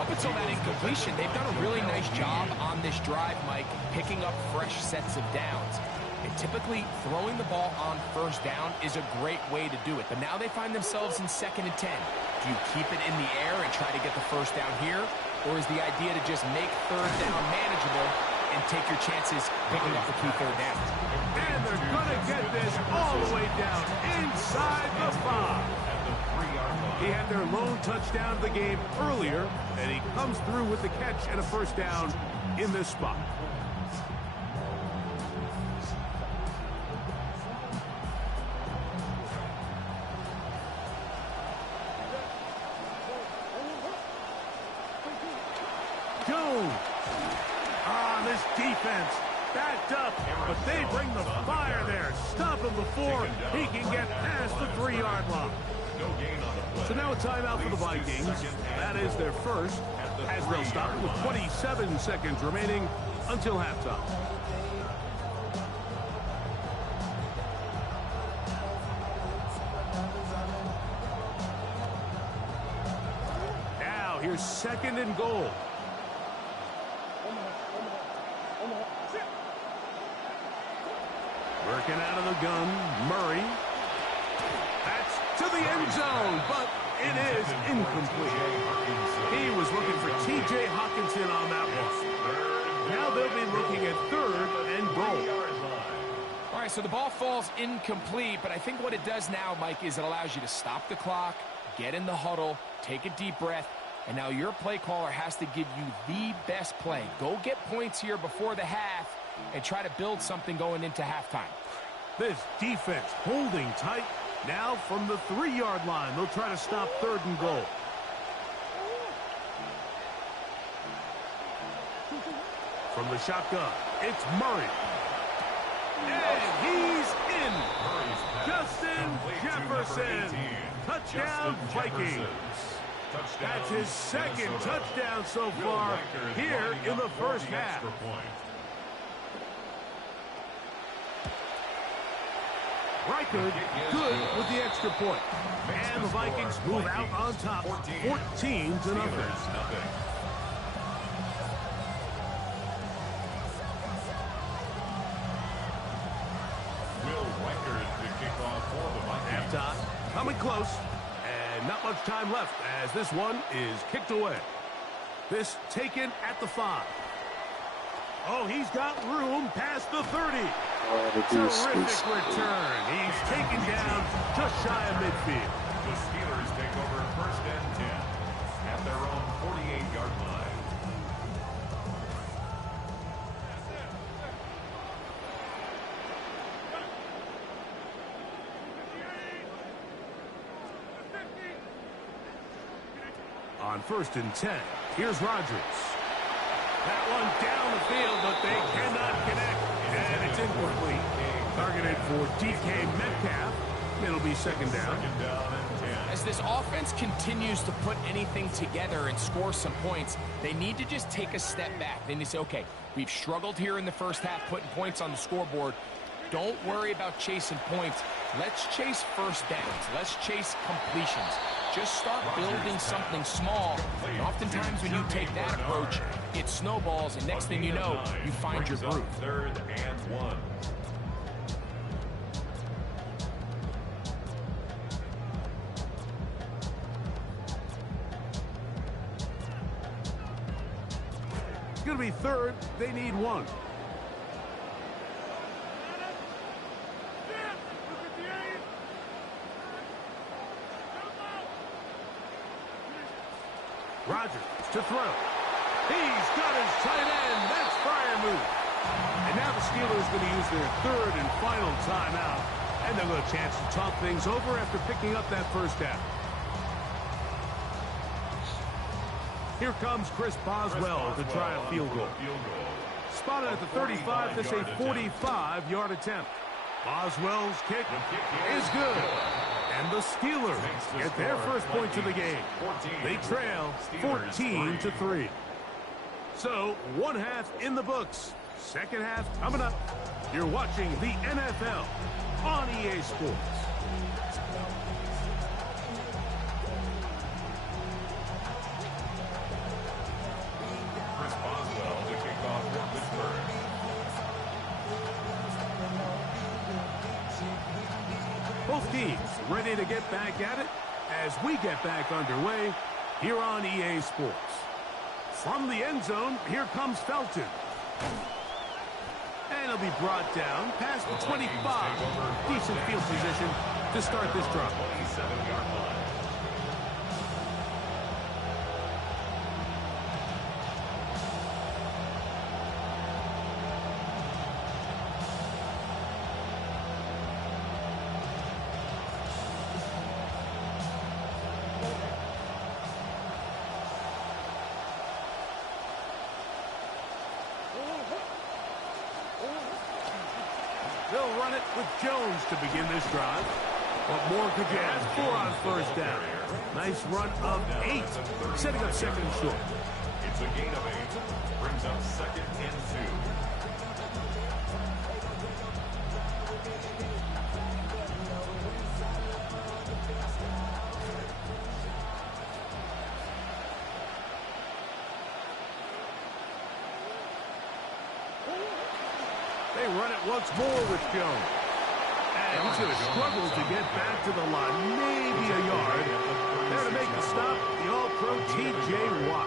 Up until that incompletion, they've done a really nice job on this drive, Mike, picking up fresh sets of downs. And typically, throwing the ball on first down is a great way to do it. But now they find themselves in 2nd and 10. Do you keep it in the air and try to get the first down here? Or is the idea to just make third down manageable and take your chances picking up the key third down? And they're going to get this all the way down inside the 5. He had their lone touchdown of the game earlier, and he comes through with the catch and a first down in this spot. Jones. This defense backed up, but they bring the fire there. Stop him before he can get past the 3-yard line. So now a timeout for the Vikings. That is their first, as they'll stop it with 27 seconds remaining until halftime. Now here's 2nd and goal. Working out of the gun, Murray. That's to the end zone, but it is incomplete. He was looking for T.J. Hawkinson on that one. Now they'll be looking at 3rd and goal. All right, so the ball falls incomplete, but I think what it does now, Mike, is it allows you to stop the clock, get in the huddle, take a deep breath, and now your play caller has to give you the best play. Go get points here before the half and try to build something going into halftime. This defense holding tight. Now from the 3-yard line, they'll try to stop 3rd and goal. From the shotgun, it's Murray. And he's in. Justin Jefferson. Touchdown, Vikings. That's his 2nd touchdown so far here in the first half. Reichard good with the extra point. And the Vikings move out on top, 14-0. Halftime, coming close, and not much time left as this one is kicked away. This taken at the 5. Oh, he's got room past the 30. Terrific return. He's taken down just shy of midfield. The Steelers take over 1st and 10 at their own 48-yard line. On 1st and 10, here's Rodgers. That one down the field, but they cannot connect. And it's incomplete. Targeted for DK Metcalf. It'll be 2nd down. As this offense continues to put anything together and score some points, they need to just take a step back. Then they say, okay, we've struggled here in the first half putting points on the scoreboard. Don't worry about chasing points. Let's chase first downs. Let's chase completions. Just start building something small. And oftentimes when you take that approach, it snowballs, and next thing you know, you find your groove. 3rd and 1. It's going to be 3rd. They need 1. Rodgers to throw. He's got his tight end. That's Freiermuth. And now the Steelers going to use their 3rd and final timeout. And they'll get a chance to talk things over after picking up that first down. Here comes Chris Boswell to try a field goal. Spotted at the 35. This a 45-yard attempt. Boswell's kick is good. And the Steelers get their first points of the game. They trail 14-3. So, 1 half in the books. 2nd half coming up. You're watching the NFL on EA Sports. Chris Boswell to kick off for Pittsburgh. Both teams ready to get back at it as we get back underway here on EA Sports. From the end zone, here comes Felton. And he'll be brought down past the 25. Decent field position to start this drive. 27-yard line. They'll run it with Jones to begin this drive. What more could you ask for on first down? Nice run of 8, setting up 2nd and short. It's a gain of 8. Brings up 2nd and 2. They run it once more with Jones. And he's going to struggle to get back to the line. Maybe a yard. There to make the stop, the All-Pro T.J. Watt.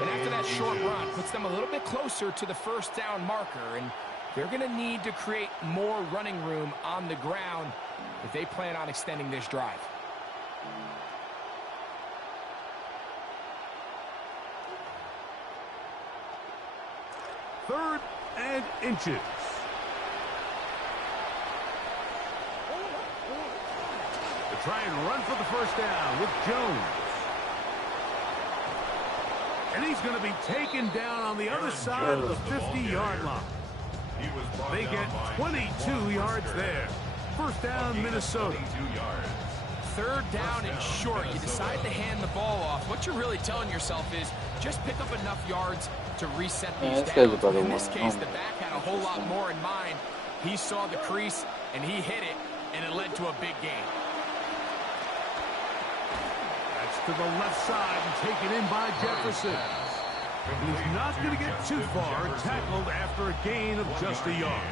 And after that short run, puts them a little bit closer to the first down marker. And they're going to need to create more running room on the ground if they plan on extending this drive. Third and inches. To try and run for the first down with Jones. And he's going to be taken down on the other side of the 50-yard line. They get 22 yards there. First down, Minnesota. Third down and short. You decide to hand the ball off. What you're really telling yourself is just pick up enough yards to reset these downs. In this case, the back had a whole lot more in mind. He saw the crease, and he hit it, and it led to a big gain. That's to the left side and taken in by Jefferson. He's not going to get too far, tackled after a gain of just a yard.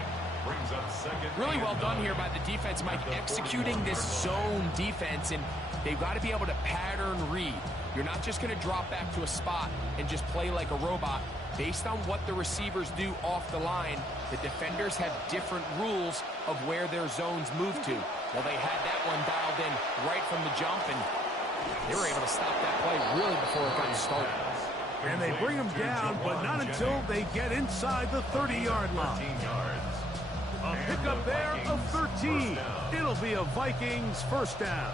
Really well done here by the defense, Mike, executing this zone defense, and they've got to be able to pattern read. You're not just going to drop back to a spot and just play like a robot. Based on what the receivers do off the line, the defenders have different rules of where their zones move to. Well, they had that one dialed in right from the jump, and they were able to stop that play really before it got started. And they bring him down, but not until they get inside the 30-yard line. A pickup there of 13. It'll be a Vikings first down.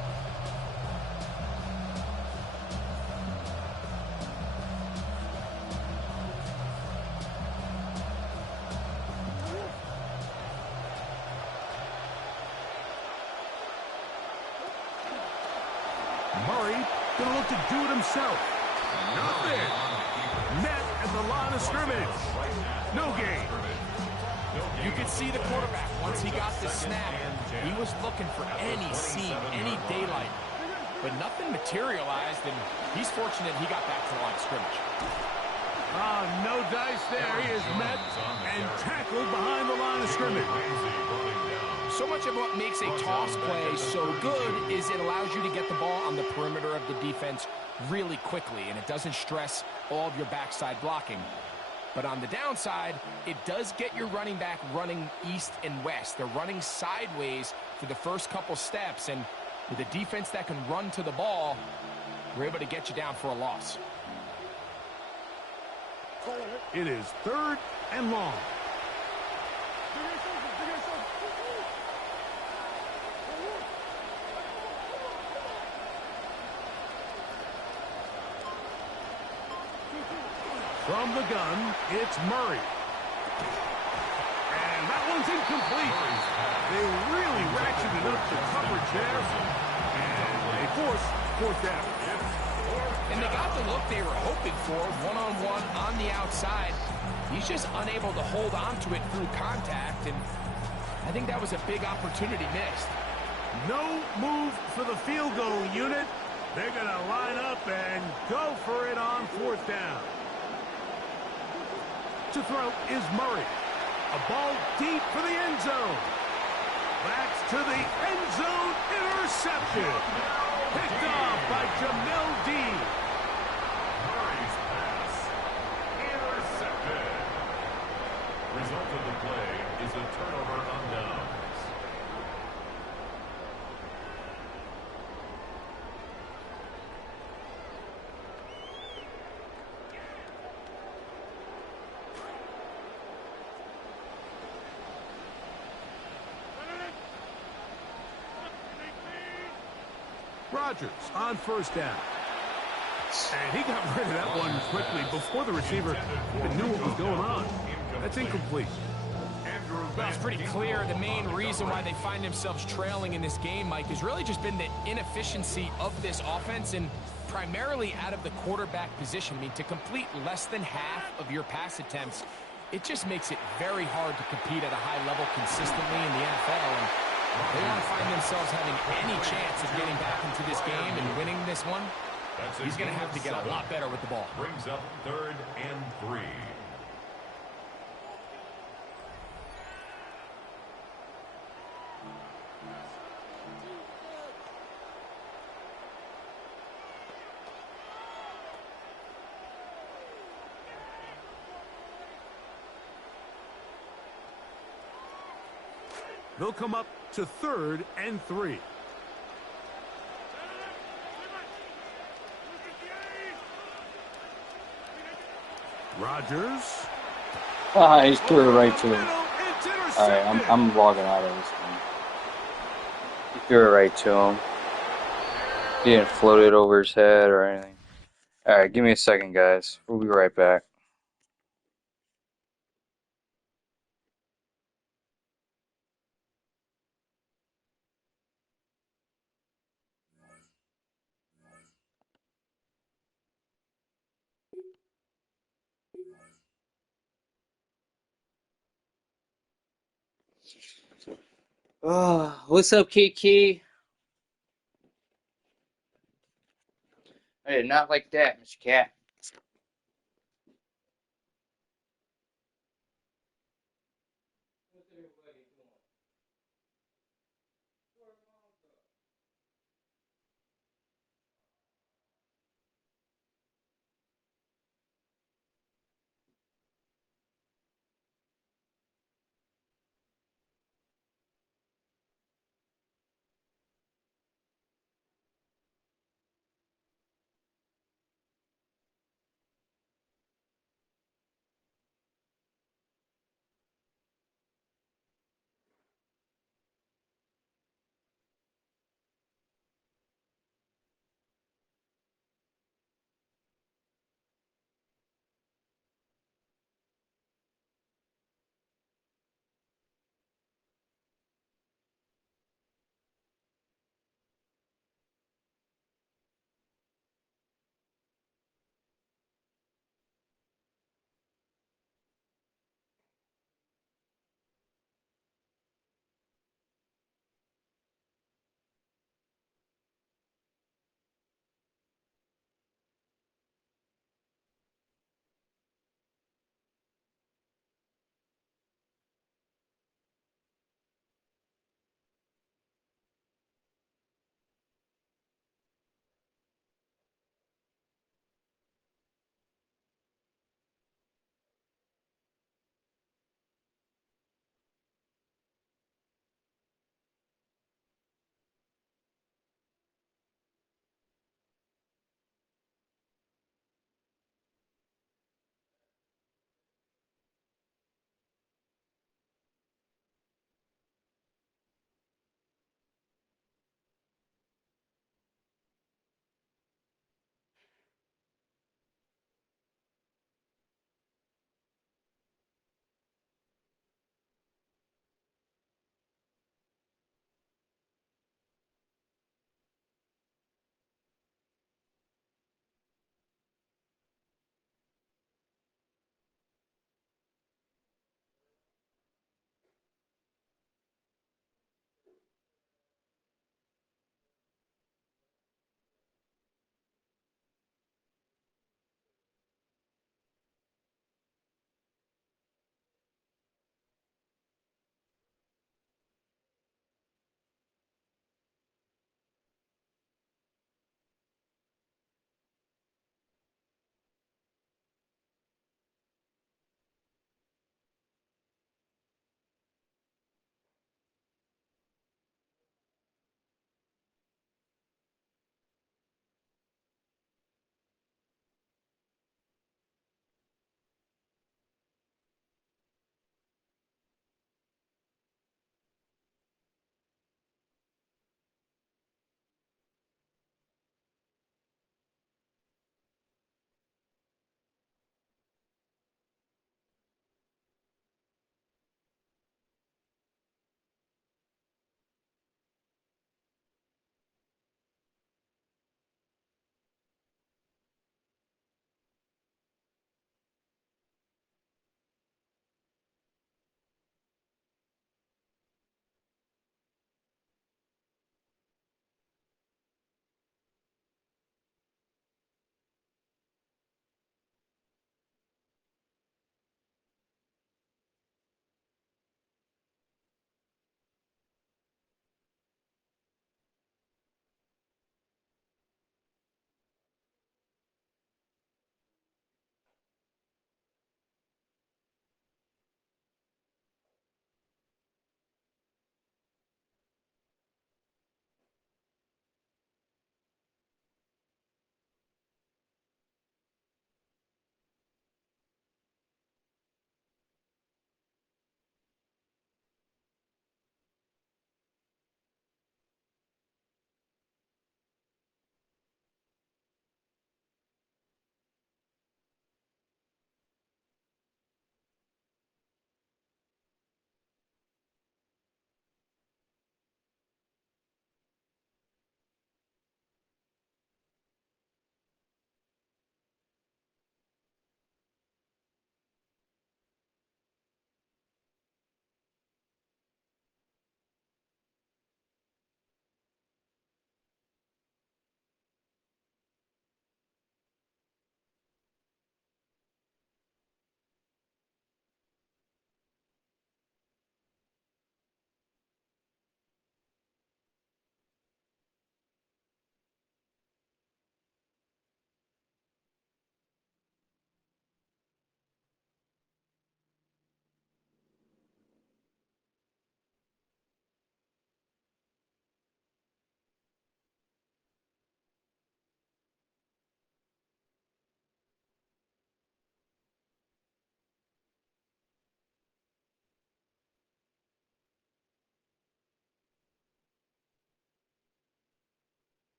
Murray going to look to do it himself. Nothing. Met at the line of scrimmage. No gain. You could see the quarterback, once he got the snap, he was looking for any seam, any daylight. But nothing materialized, and he's fortunate he got back to the line of scrimmage. No dice there. He is met and tackled behind the line of scrimmage. So much of what makes a toss play so good is it allows you to get the ball on the perimeter of the defense really quickly, and it doesn't stress all of your backside blocking. But on the downside, it does get your running back running east and west. They're running sideways for the first couple steps, and with a defense that can run to the ball, we're able to get you down for a loss. It is third and long. From the gun, it's Murray. And that one's incomplete. They really ratcheted up the coverage there. And they force fourth down. And they got the look they were hoping for, one-on-one on the outside. He's just unable to hold on to it through contact, and I think that was a big opportunity missed. No move for the field goal unit. They're going to line up and go for it on fourth down. To throw is Murray. A ball deep for the end zone. That's to the end zone. Interception. Picked off by Jamel Dean. Murray's pass intercepted. Result of the play is a turnover on downs. Rodgers on first down. And he got rid of that one quickly before the receiver even knew what was going on. That's incomplete. Well, it's pretty clear the main reason why they find themselves trailing in this game, Mike, has really just been the inefficiency of this offense and primarily out of the quarterback position. I mean, to complete less than half of your pass attempts, it just makes it very hard to compete at a high level consistently in the NFL. And they want to find themselves having any chance of getting back into this game and winning this one. He's going to have to get a lot better with the ball. Brings up 3rd and 3. They'll come up to 3rd and 3. Rodgers. He threw it right to him. Alright, I'm logging out of this one. He threw it right to him. He didn't float it over his head or anything. Alright, give me a second, guys. We'll be right back. What's up, Kiki? Hey, not like that, Mr. Cat.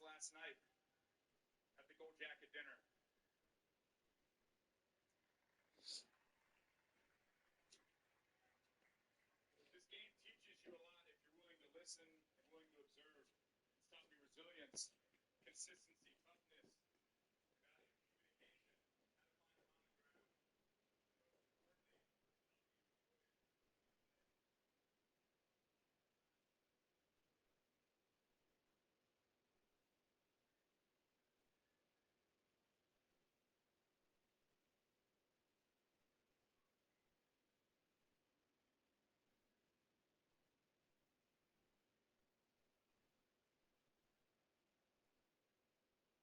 guys last night at the Gold Jacket dinner. This game teaches you a lot if you're willing to listen and willing to observe. It's taught me resilience, consistency, toughness, value of communication, how to find common ground. And most importantly, it's taught me resilience.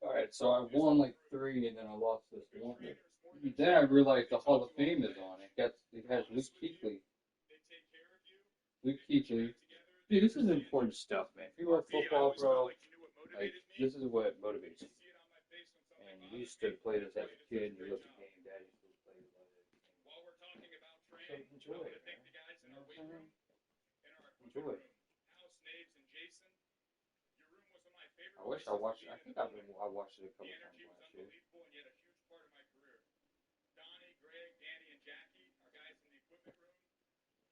Alright, so I won like 3 and then I lost this one. Then I realized the Hall of Fame is on. It has Luke Kuechly. Luke Kuechly. Dude, this is important stuff, man. If you love football, bro, like this is what motivates you. And you used to play this as a kid. You loved the game. Dad used to play it. So enjoy it, man. You know what I'm saying? Enjoy it. I wish I watched it. I think I watched it a couple times last year.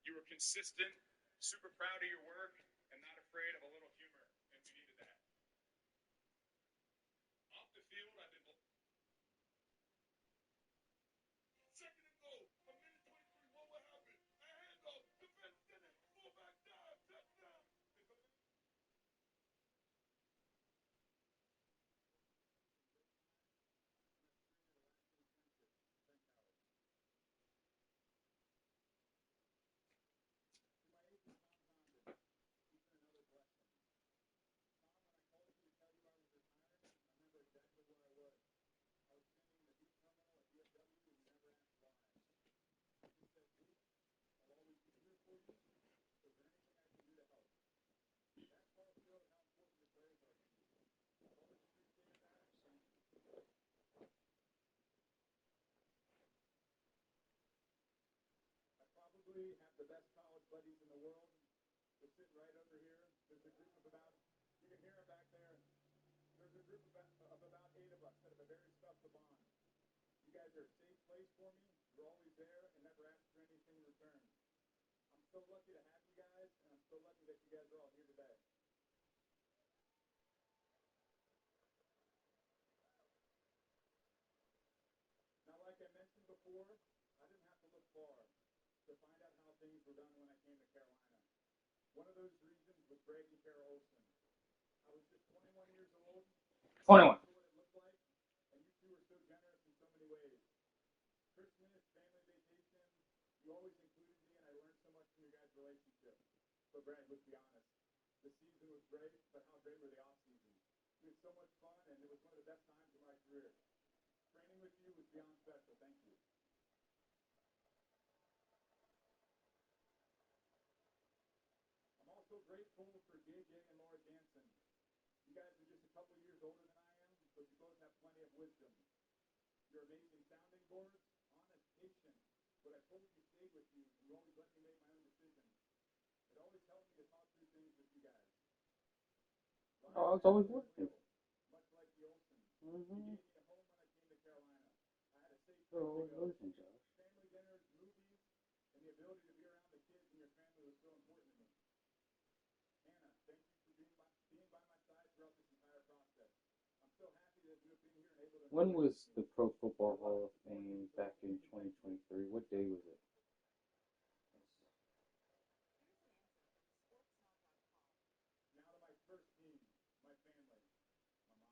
You were consistent, super proud of your work, and not afraid of a little humor, and we needed that. Off the field, I've been... Second and goal, a minute 23, what will happen? A handoff, defense did it, fullback dive, touchdown. Probably have the best college buddies in the world. They're sitting right over here. There's a group of about, you can hear them back there. There's a group of about 8 of us that have a very special bond. You guys are a safe place for me. You're always there and never ask for anything in return. I'm so lucky to have you guys, and I'm so lucky that you guys are all here today. Now, like I mentioned before, I didn't have to look far to find out how things were done when I came to Carolina. One of those reasons was Greg and Kara Olson. I was just 21 years old. 21. What it looked like, and you two were so generous in so many ways. Christmas, family vacation, you always included me, and I learned so much from your guys' relationship. But Brad, let's be honest. The season was great, but how great were the off seasons? We had so much fun, and it was one of the best times of my career. Training with you was beyond special. Thank you. I'm also grateful for JJ and Laura Jansen. You guys are just a couple years older than I am, but you both have plenty of wisdom. You're amazing sounding boards, honest, patient. What I told you stayed with you, and you always let me make my own decisions. It always helped me to talk through things with you guys. Oh, it's always worth it. Much like the Olsen. Mm-hmm. You gave me a home when I came to Carolina. I had a safe place They're always to go. worth it, Josh. Family dinners, movies, and the ability to be around the kids and your family was so important to me. Hannah, thank you for being by my side throughout this entire process. I'm so happy that you have been here and able to... When was the Pro Football Hall of Fame back in 2023? What day was it? Now to my first team, my family.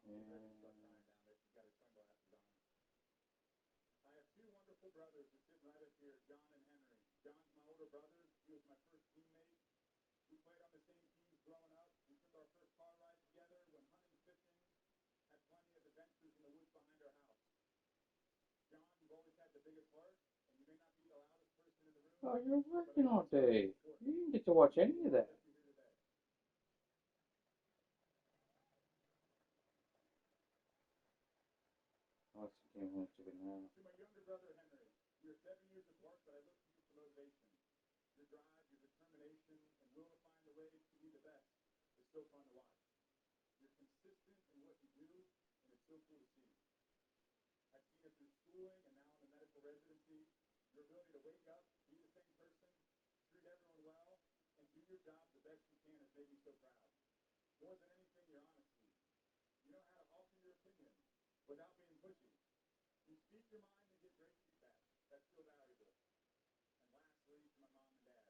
My mom is crying down there. She's got her sunglasses on. I have 2 wonderful brothers who sit right up here, John and Henry. John's my older brother. He was my first teammate. We played on the same teams growing up. We took our first car ride together, went hunting, fishing, had plenty of adventures in the woods behind our house. John, you've always had the biggest heart, and you may not be the loudest person in the room. Oh, you're working all day. You didn't get to watch any of that. Oh, it's the game I took it now. To my younger brother, Henry, you're 7 years apart, but I look to you for motivation. Your drive, your determination, and will to find a way to be the best is so fun to watch. You're consistent in what you do, and it's so cool to see. I've seen it through schooling and now in the medical residency. Your ability to wake up, be the same person, treat everyone well, and do your job the best you can has made me so proud. More than anything, your honesty. You know how to offer your opinion without being pushy. You speak your mind and get great feedback. That's so valuable. And lastly, to my mom and dad,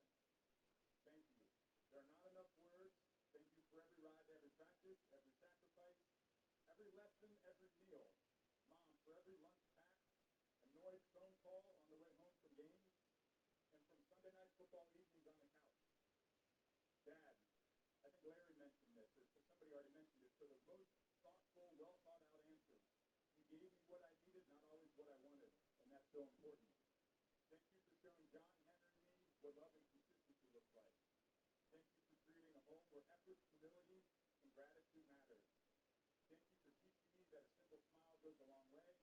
thank you. There are not enough words. Thank you for every ride, every practice, every sacrifice, every lesson, every meal. Mom, for every lunch pack, annoyed phone call on the way home from games, and from Sunday night football evenings on the couch. Dad, I think Larry mentioned this, or somebody already mentioned it, for the most thoughtful, well thought out answers gave me what I needed, not always what I wanted, and that's so important. Thank you for showing John, Henry, and me what love and consistency looks like. Thank you for creating a home where effort, humility, and gratitude matter. Thank you for teaching me that a simple smile goes a long way.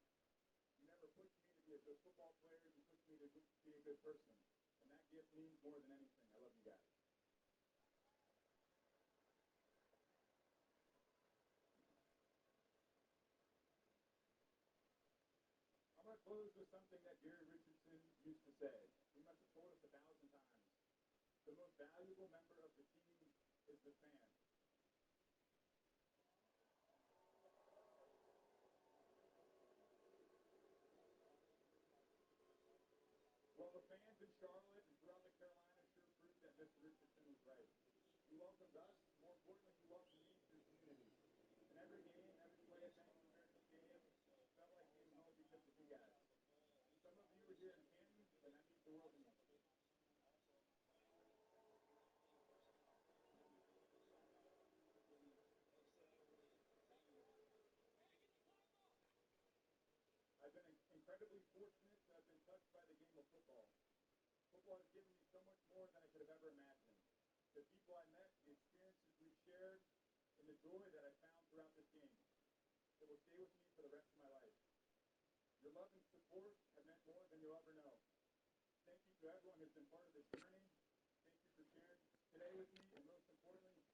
You never pushed me to be a good football player. You pushed me to be a good person. And that gift means more than anything. I love you guys. I'm going to close with something that Gary Richardson used to say. He must have told us 1,000 times. The most valuable member of the team is the fan. Well, the fans in Charlotte and throughout the Carolinas sure proved that Mr. Richardson was right. He welcomed us. More importantly, he welcomed me to the community. And every game, every play at Bank of America Stadium felt like being home because of you guys. Some of you were here in Canton, and that means the world to me. I've been incredibly fortunate to have been touched by the game of football. Football has given me so much more than I could have ever imagined. The people I met, the experiences we've shared, and the joy that I found throughout this game. It will stay with me for the rest of my life. Your love and support have meant more than you'll ever know. Thank you to everyone who's been part of this journey. Thank you for sharing today with me, and most importantly,